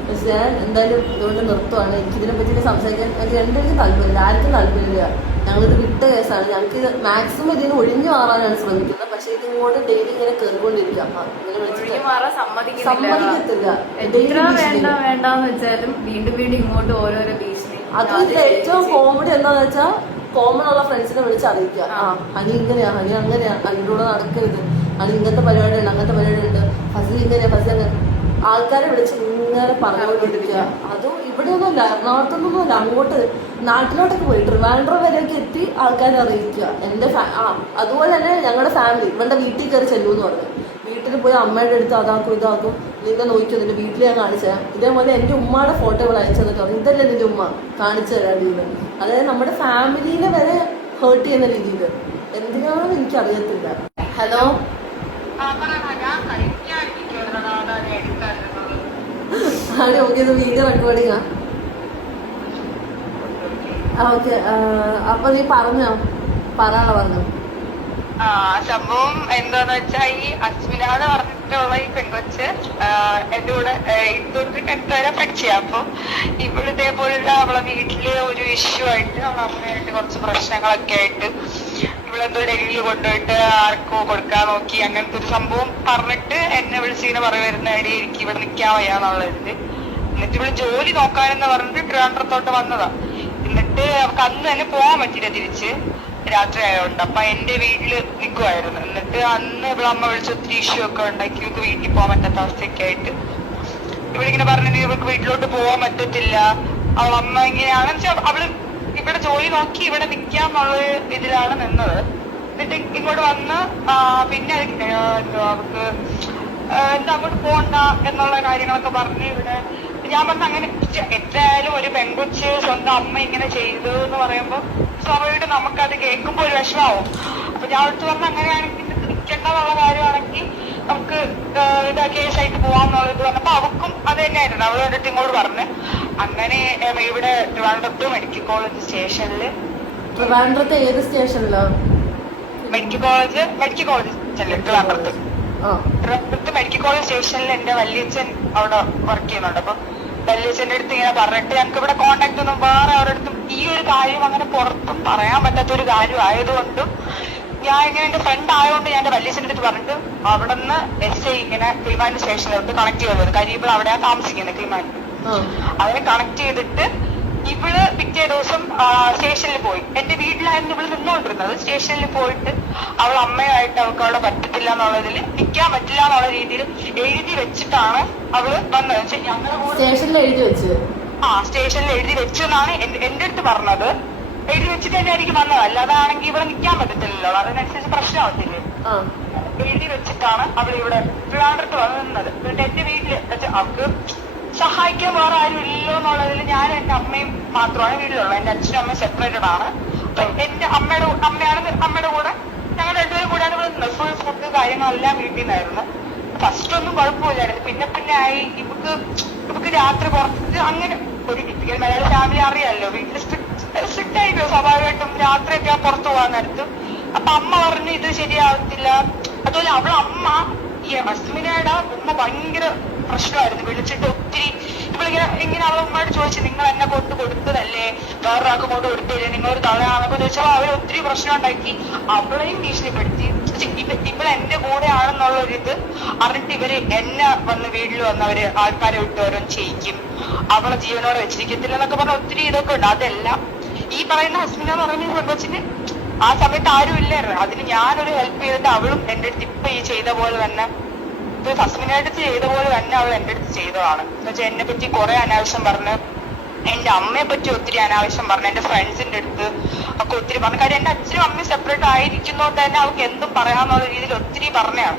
പക്ഷെ ഞാൻ എന്തായാലും ഇതുകൊണ്ട് നിർത്തുവാണ്. എനിക്കിതിനെ പറ്റി സംസാരിക്കാൻ രണ്ടുപേർക്കും താല്പര്യമില്ല, ആർക്കും താല്പര്യമില്ല. ഞങ്ങളിത് വിട്ട കേസാണ്. ഞങ്ങൾക്ക് മാക്സിമം ഇതിന് ഒഴിഞ്ഞു മാറാനാണ് ശ്രമിക്കുന്നത്. പക്ഷെ ഇതിങ്ങോട്ട് ഡെയിലി ഇങ്ങനെ കയറിക്കൊണ്ടിരിക്കുക. സമ്മതിക്കത്തില്ല. വേണ്ടെന്ന് വെച്ചാലും വീണ്ടും വീണ്ടും ഇങ്ങോട്ട് ഓരോരോ ഭീഷണി. അതിൽ ഏറ്റവും കോമഡി എന്താന്ന് വെച്ചാൽ കോമൺ ഉള്ള ഫ്രണ്ട്സിനെ വിളിച്ച് അറിയിക്കുക. ഹനി ഇങ്ങനെയാ, ഹനി അങ്ങനെയാ, ഹനിയുടെ കൂടെ നടക്കരുത്, ഹനി ഇങ്ങനത്തെ പരിപാടി ഉണ്ട്, അങ്ങനത്തെ പരിപാടി ഉണ്ട്, ഫസി ഇങ്ങനെയാ, ഫസി അങ്ങനെ ആൾക്കാരെ വിളിച്ച് ഇങ്ങനെ പറഞ്ഞുകൊണ്ടിരിക്കുക. അതും ഇവിടെ ഒന്നുമല്ല, എറണാകുളത്തൊന്നുമല്ല, അങ്ങോട്ട് നാട്ടിലോട്ടൊക്കെ പോയി ട്രിവാൻഡ്രം വരെയൊക്കെ എത്തി ആൾക്കാരെ അറിയിക്കുക. എൻ്റെ അതുപോലെ തന്നെ ഞങ്ങളുടെ ഫാമിലി ഇവളുടെ വീട്ടിൽ കയറി ചെല്ലുമെന്ന് പറഞ്ഞു. വീട്ടിൽ പോയി അമ്മയുടെ അടുത്ത് അതാക്കും ഇതാക്കും, നിന്നെ നോക്കിയോ, നിന്റെ വീട്ടിൽ ഞാൻ കാണിച്ചു തരാം. ഇതേപോലെ എൻ്റെ ഉമ്മയുടെ ഫോട്ടോ ഇവിടെ അയച്ചു തന്നിട്ട് പറഞ്ഞു ഇതല്ലേ നിന്റെ ഉമ്മ, കാണിച്ചു തരാം രീതിയിൽ. അതായത് നമ്മുടെ ഫാമിലീനെ വരെ ഹേർട്ട് ചെയ്യുന്ന രീതിയിൽ. എന്തിനാണെന്ന് എനിക്കറിയത്തില്ല. ഹലോ, ആണ് ഓക്കെ, ഇത് വീഡിയോ റെക്കോർഡിങ്ങാ. ഓക്കെ, അപ്പൊ നീ പറഞ്ഞോ, പറഞ്ഞു. സംഭവം എന്താന്ന് വെച്ചാ ഈ അസ്മിനാന്ന് പറഞ്ഞിട്ടുള്ള ഈ പെൺകൊച്ച് എന്റെ കൂടെ ഇതൊരു 10th വരെ പഠിച്ചാ. അപ്പൊ ഇവിടെ ഇതേപോലുള്ള അവളെ വീട്ടില് ഒരു ഇഷ്യൂ ആയിട്ട് അവളെ അമ്മയായിട്ട് കുറച്ച് പ്രശ്നങ്ങളൊക്കെ ആയിട്ട് ഇവളെന്തോ ഡൽഹിയിൽ കൊണ്ടുപോയിട്ട് ആർക്കോ കൊടുക്കാൻ നോക്കി. അങ്ങനത്തെ ഒരു സംഭവം പറഞ്ഞിട്ട് എന്നെ വിളിച്ചിങ്ങനെ പറയുമായിരുന്നു എടി എനിക്ക് ഇവിടെ നിൽക്കാൻ വയ്യാന്നുള്ളത്. എന്നിട്ട് ഇവിടെ ജോലി നോക്കാനെന്ന് പറഞ്ഞിട്ട് ട്രിവാൻഡ്രത്തോട്ട് വന്നതാ. എന്നിട്ട് അവർക്ക് അന്ന് തന്നെ പോകാൻ പറ്റില്ല, തിരിച്ച് രാത്രി ആയതുകൊണ്ട്. അപ്പൊ എന്റെ വീട്ടില് നിൽക്കുമായിരുന്നു. എന്നിട്ട് അന്ന് ഇവിടെ അമ്മ വിളിച്ച് ഒത്തിരി ഇഷ്യൂ ഒക്കെ ഉണ്ടാക്കി, വീട്ടിൽ പോകാൻ പറ്റാത്ത അവസ്ഥയൊക്കെ ആയിട്ട് ഇവളിങ്ങനെ പറഞ്ഞു ഇവൾക്ക് വീട്ടിലോട്ട് പോകാൻ പറ്റത്തില്ല, അവളമ്മ ഇങ്ങനെയാണ് അവള് ഇവിടെ ജോലി നോക്കി ഇവിടെ നിക്കാന്നുള്ള ഇതിലാണ് നിന്നത്. എന്നിട്ട് ഇങ്ങോട്ട് വന്ന് പിന്നെ അവർക്ക് എന്താ അങ്ങോട്ട് പോകണ്ട എന്നുള്ള കാര്യങ്ങളൊക്കെ പറഞ്ഞ് ഇവിടെ ഞാൻ പറഞ്ഞ അങ്ങനെ എത്രയായാലും ഒരു പെൺകുച്ച് സ്വന്തം അമ്മ ഇങ്ങനെ ചെയ്തു എന്ന് പറയുമ്പോൾ സ്വാഭാവികമായിട്ട് നമുക്കത് കേൾക്കുമ്പോ ഒരു വിഷമാവും. അപ്പൊ ഞാൻ അടുത്ത് പറഞ്ഞ അങ്ങനെയാണെങ്കിൽ നിൽക്കേണ്ടതുള്ള കാര്യമാണെങ്കിൽ നമുക്ക് കേസായിട്ട് പോവാന്നുള്ളത് പറഞ്ഞപ്പോ അവക്കും അത് തന്നെയായിരുന്നു. അവൾ കണ്ടിട്ട് ഇങ്ങോട്ട് പറഞ്ഞ് അങ്ങനെ ഇവിടെ ട്രിവാൻഡ്രത്ത് മെഡിക്കൽ കോളേജ് സ്റ്റേഷനില്. ട്രിവാൻഡ്രത്ത് ഏത് സ്റ്റേഷനിലോ? മെഡിക്കൽ കോളേജ് ട്രിവാൻഡ്രത്ത് മെഡിക്കൽ കോളേജ് സ്റ്റേഷനിൽ എന്റെ വല്യച്ഛൻ അവിടെ വർക്ക് ചെയ്യുന്നുണ്ട്. അപ്പൊ വല്യച്ഛന്റെ അടുത്ത് ഇങ്ങനെ പറഞ്ഞിട്ട് ഞങ്ങൾക്ക് ഇവിടെ കോണ്ടാക്ട് ഒന്നും വേറെ അവരടുത്തും ഈ ഒരു കാര്യം അങ്ങനെ പുറത്തും പറയാൻ പറ്റാത്ത ഒരു കാര്യം ആയതുകൊണ്ടും ഞാൻ ഇങ്ങനെ എന്റെ ഫ്രണ്ട് ആയതുകൊണ്ട് ഞാൻ എന്റെ വല്യച്ഛന്റെ അടുത്ത് പറഞ്ഞിട്ട് അവിടെ നിന്ന് SI ഇങ്ങനെ കിളിമാനൂർ സ്റ്റേഷനിലോട്ട് കണക്ട് ചെയ്തത്. കാര്യം ഇവിടെ അവിടെയാണ് താമസിക്കുന്നത് കിളിമാനൂർ. അതിനെ കണക്ട് ചെയ്തിട്ട് ഇവള് പിറ്റേ ദിവസം സ്റ്റേഷനിൽ പോയി. എന്റെ വീട്ടിലായിരുന്നു ഇവള് നിന്നുകൊണ്ടിരുന്നത്. സ്റ്റേഷനിൽ പോയിട്ട് അവൾ അമ്മയായിട്ട് അവൾക്ക് അവിടെ പറ്റത്തില്ല എന്നുള്ളതിൽ നിൽക്കാൻ പറ്റില്ല എന്നുള്ള രീതിയിൽ എഴുതി വെച്ചിട്ടാണ് അവള് വന്നത്. ഞങ്ങളുടെ കൂടെ സ്റ്റേഷനിൽ എഴുതി വെച്ചു. സ്റ്റേഷനിൽ എഴുതി വെച്ചു എന്നാണ് എന്റെ അടുത്ത് പറഞ്ഞത്. എഴുതി വെച്ചിട്ട് തന്നെ എനിക്ക് വന്നത്. അല്ലാതാണെങ്കിൽ ഇവിടെ നിൽക്കാൻ പറ്റത്തില്ലല്ലോ, അതിനനുസരിച്ച് പ്രശ്നമാവത്തില്ലേ. എഴുതി വെച്ചിട്ടാണ് അവൾ ഇവിടെ ട്രിവാൻഡ്രത്ത് വന്ന് നിന്നത്. എന്നിട്ട് എന്റെ വീട്ടില് അവൾക്ക് സഹായിക്കാൻ വേറെ ആരും ഇല്ലോ എന്നുള്ളതിൽ ഞാൻ എന്റെ അമ്മയും മാത്രമാണ് വീട്ടിലുള്ളത്. എന്റെ അച്ഛനും അമ്മയും സെപ്പറേറ്റഡ് ആണ്. എന്റെ അമ്മയുടെ കൂടെ ഞങ്ങൾ രണ്ടുപേരും കൂടെയാണ് വിളുന്നത്. ഫുൾ ഫുഡ് കാര്യങ്ങളെല്ലാം വീട്ടിൽ നിന്നായിരുന്നു. ഫസ്റ്റ് ഒന്നും കുഴപ്പമില്ലായിരുന്നു. പിന്നെ ആയി ഇവക്ക് രാത്രി പുറത്ത് അങ്ങനെ ഒരു ടിപ്പിക്കൽ മലയാളി ഫാമിലി അറിയാമല്ലോ, വീട്ടിൽ സ്ട്രിക്റ്റ് ആയിട്ടോ സ്വാഭാവികമായിട്ടും രാത്രിയൊക്കെ പുറത്തു പോകാൻ നേരത്ത്. അപ്പൊ അമ്മ പറഞ്ഞു ഇത് ശരിയാവത്തില്ല. അതുപോലെ അമ്മ ഈ അസ്മിനയുടെ ഉമ്മ ഭയങ്കര പ്രശ്നമായിരുന്നു. വിളിച്ചിട്ട് ഒത്തിരി ഇങ്ങനെ അവളെ ഉമ്മയോട് ചോദിച്ചു നിങ്ങൾ എന്നെ കൊടുത്തതല്ലേ, വേറൊരാൾക്ക് കൊണ്ട് കൊടുത്തില്ലേ, നിങ്ങളൊരു തളയാണെന്നൊക്കെ ചോദിച്ചപ്പോ അവർ ഒത്തിരി പ്രശ്നം ഉണ്ടാക്കി. അവളെയും ഭീഷണിപ്പെടുത്തി. ഇവളെന്റെ കൂടെയാണെന്നുള്ളൊരിത് അറിഞ്ഞിട്ട് ഇവര് എന്നെ വന്ന് വീട്ടിൽ വന്നവര് ആൾക്കാരെ വിട്ട് ഓരോന്ന് ചെയ്യിക്കും, അവളെ ജീവനോടെ വെച്ചിരിക്കത്തില്ല എന്നൊക്കെ പറഞ്ഞ ഒത്തിരി ഇതൊക്കെ ഉണ്ട്. അതെല്ലാം ഈ പറയുന്ന ഹസ്ബൻഡ് എന്ന് പറയുന്ന പെൺകൊച്ചിന് ആ സമയത്ത് ആരും ഇല്ലായിരുന്നു. അതിന് ഞാനൊരു ഹെൽപ്പ് ചെയ്തിട്ട് അവളും എന്റെ അടുത്ത് ഇപ്പൊ ഈ ചെയ്ത പോലെ തന്നെ ഹസ്ബൻഡിന്റെ അടുത്ത് ചെയ്ത പോലെ തന്നെ അവൾ എന്റെ അടുത്ത് ചെയ്തതാണ്. എന്ന് വെച്ചാൽ എന്നെ പറ്റി കുറെ അനാവശ്യം പറഞ്ഞ്, എന്റെ അമ്മയെ പറ്റി ഒത്തിരി അനാവശ്യം പറഞ്ഞു, എന്റെ ഫ്രണ്ട്സിന്റെ അടുത്ത് ഒക്കെ ഒത്തിരി പറഞ്ഞു. കാര്യം എന്റെ അച്ഛനും അമ്മയും സെപ്പറേറ്റ് ആയിരിക്കുന്നോണ്ട് തന്നെ അവൾക്ക് എന്തും പറയാന്നുള്ള രീതിയിൽ ഒത്തിരി പറഞ്ഞാണ്.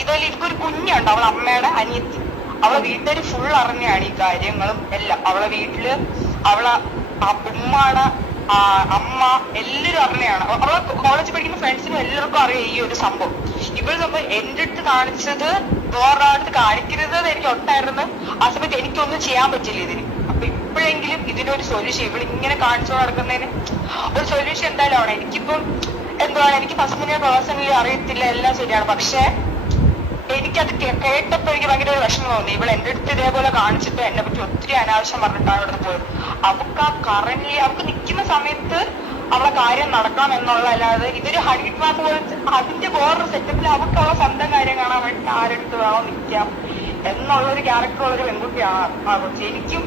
ഇതുപോലെ എനിക്കൊരു കുഞ്ഞുണ്ട്, അവളെ അമ്മയുടെ അനിയത്തി. അവളെ വീട്ടുകാർ ഫുൾ അറിഞ്ഞാണ് ഈ കാര്യങ്ങളും എല്ലാം. അവളെ വീട്ടില് അവളെ ഉമ്മാണ് അമ്മ എല്ലാരും അറിഞ്ഞാണ്. അവളെ കോളേജിൽ പഠിക്കുന്ന ഫ്രണ്ട്സിനും എല്ലാവർക്കും അറിയാം ഈ ഒരു സംഭവം. ഇവര് സംഭവം എന്റെ അടുത്ത് കാണിച്ചത് വേറൊരാളടുത്ത് കാണിക്കരുത് എനിക്ക് ഒട്ടായിരുന്നു. ആ സമയത്ത് എനിക്കൊന്നും ചെയ്യാൻ പറ്റില്ല ഇതിന്. അപ്പൊ ഇപ്പോഴെങ്കിലും ഇതിനൊരു സൊല്യൂഷൻ, ഇവളിങ്ങനെ കാണിച്ചു നടക്കുന്നതിന് ഒരു സൊല്യൂഷൻ എന്തായാലും ആണ്. എനിക്കിപ്പം എന്താണ്, എനിക്ക് ഫസ്റ്റിനെ പേഴ്സണലി അറിയത്തില്ല, എല്ലാം ശരിയാണ്. പക്ഷെ എനിക്കത് കേട്ടപ്പോ എനിക്ക് ഭയങ്കര ഒരു വിഷമം തോന്നി. ഇവൾ എന്റെ അടുത്ത് ഇതേപോലെ കാണിച്ചിട്ട് എന്നെ പറ്റി ഒത്തിരി അനാവശ്യം പറഞ്ഞിട്ടാണ് ഇവിടെ പോയത്. അവൾക്ക് ആ കറന്റ് അവൾക്ക് നിൽക്കുന്ന സമയത്ത് അവളെ കാര്യം നടക്കണം എന്നുള്ള അല്ലാതെ ഇതൊരു ഹണിറ്റ് മാപ്പ് പോലത്തെ അതിന്റെ വേറൊരു സെറ്റപ്പിൽ അവൾക്ക് അവളെ സ്വന്തം കാര്യം കാണാൻ വേണ്ടി ആരെടുത്ത് വേണോ നിൽക്കാം എന്നുള്ളൊരു ക്യാരക്ടറുള്ളൊരു പെൺകുട്ടിയാണ് ആ കൊച്ചി. എനിക്കും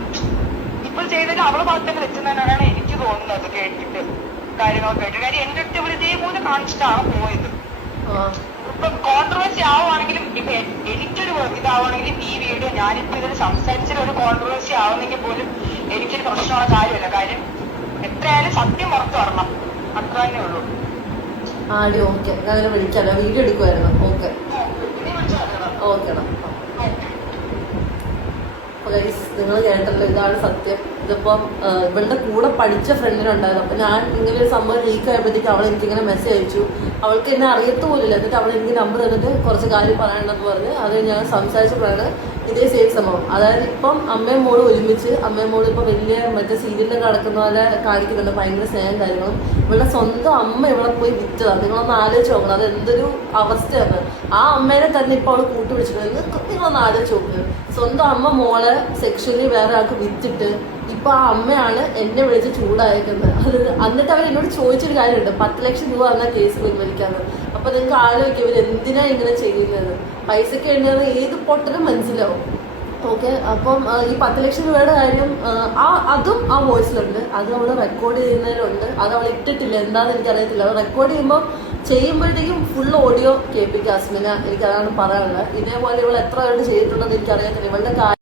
ഇപ്പോൾ ചെയ്തതിൽ അവളെ ഭാഗത്തേക്ക് വെച്ചതിനാണ് എനിക്ക് തോന്നുന്നത് കേട്ടിട്ട് കാര്യങ്ങളൊക്കെ കേട്ടിട്ട്. കാര്യം എന്റെ അടുത്ത് ഇവിടെ ഇതേപോലെ കാണിച്ചിട്ടാണ് പോയത്. ഇപ്പൊ കോൺട്രവേഴ്സി ആവുകയാണെങ്കിലും ഇപ്പൊ എനിക്കൊരു ഇതാവുകയാണെങ്കിലും ഈ വീഡിയോ ഞാനിപ്പോ ഇതിൽ സംസാരിച്ചൊരു ഒരു കോൺട്രവേഴ്സി ആവുന്നെങ്കിൽ പോലും എനിക്കൊരു പ്രശ്നമുള്ള കാര്യമല്ല. കാര്യം എത്രയായാലും സത്യം പുറത്തു വരണം, അത്ര തന്നെ ഉള്ളൂ. ആടി ഓക്കെ, ഞാൻ വിളിക്കാലോ, വീഡിയോ എടുക്കുമായിരുന്നു. ഓക്കെ ഓക്കേടാ. നിങ്ങൾ കേട്ടല്ലോ, ഇതാണ് സത്യം. ഇതിപ്പം ഇവളുടെ കൂടെ പഠിച്ച ഫ്രണ്ടിനുണ്ടായിരുന്നു. അപ്പൊ ഞാൻ ഇങ്ങനെ ഒരു സംഭവം ലീക്ക് ആയപ്പോഴത്തേക്ക് അവൾ എനിക്കിങ്ങനെ മെസ്സേജ് അയച്ചു. അവൾക്ക് എന്നെ അറിയത്ത് പോലില്ല. എന്നിട്ട് അവൾ എനിക്ക് നമ്പർ തന്നിട്ട് കുറച്ച് കാര്യം പറയാനുണ്ടെന്ന് പറഞ്ഞ് അത് ഞാൻ സംസാരിച്ചപ്പോഴാണ് ഇതേ സെയിം സംഭവം. അതായത് ഇപ്പം അമ്മയും മോളും ഒരുമിച്ച്, അമ്മയും മോളും ഇപ്പം വലിയ മറ്റേ സീരിയലിൽ നടക്കുന്ന പോലെ കാണിക്കുന്നുണ്ട്, ഭയങ്കര സ്നേഹം കാര്യങ്ങളും. ഇവളുടെ സ്വന്തം അമ്മ ഇവിടെ പോയി വിറ്റതാണ്. നിങ്ങളൊന്ന് ആലോചിച്ച് നോക്കണം, അത് എന്തൊരു അവസ്ഥയാണ്. ആ അമ്മേനെ തന്നെ ഇപ്പോൾ അവൾ കൂട്ടുപിടിച്ചിട്ടുണ്ട്. നിങ്ങളൊന്ന് ആലോചിച്ച് നോക്ക്, സ്വന്തം അമ്മ മോളെ സെക്ഷലി വേറെ ആൾക്ക് വിറ്റിട്ട് ഇപ്പൊ ആ അമ്മയാണ് എന്നെ വിളിച്ച് ചൂടായേക്കുന്നത്. അത് എന്നിട്ട് അവർ എന്നോട് ചോദിച്ചൊരു കാര്യമുണ്ട്, 10 ലക്ഷം രൂപ എന്ന കേസ് പിൻവലിക്കാന്ന്. അപ്പൊ നിങ്ങൾക്ക് ആലോചിക്കും ഇവർ എന്തിനാ ഇങ്ങനെ ചെയ്യുന്നത്. പൈസക്ക് വേണ്ടത് ഏത് പൊട്ടനും മനസ്സിലാവും. ഓക്കെ, അപ്പം ഈ 10 ലക്ഷം രൂപയുടെ കാര്യം അതും ആ വോയിസിലുണ്ട്. അത് അവൾ റെക്കോർഡ് ചെയ്യുന്നതിലുണ്ട്. അത് അവൾ ഇട്ടിട്ടില്ല, എന്താണെന്ന് എനിക്കറിയത്തില്ല. അവൾ റെക്കോർഡ് ചെയ്യുമ്പോഴത്തേക്കും ഫുൾ ഓഡിയോ കേൾപ്പിക്കുക അസ്മിന. എനിക്കതാണ് പറയാനുള്ളത്. ഇതേപോലെ ഇവൾ എത്ര പേരോട് ചെയ്തിട്ടുണ്ടെന്ന് എനിക്കറിയത്തില്ല. ഇവളുടെ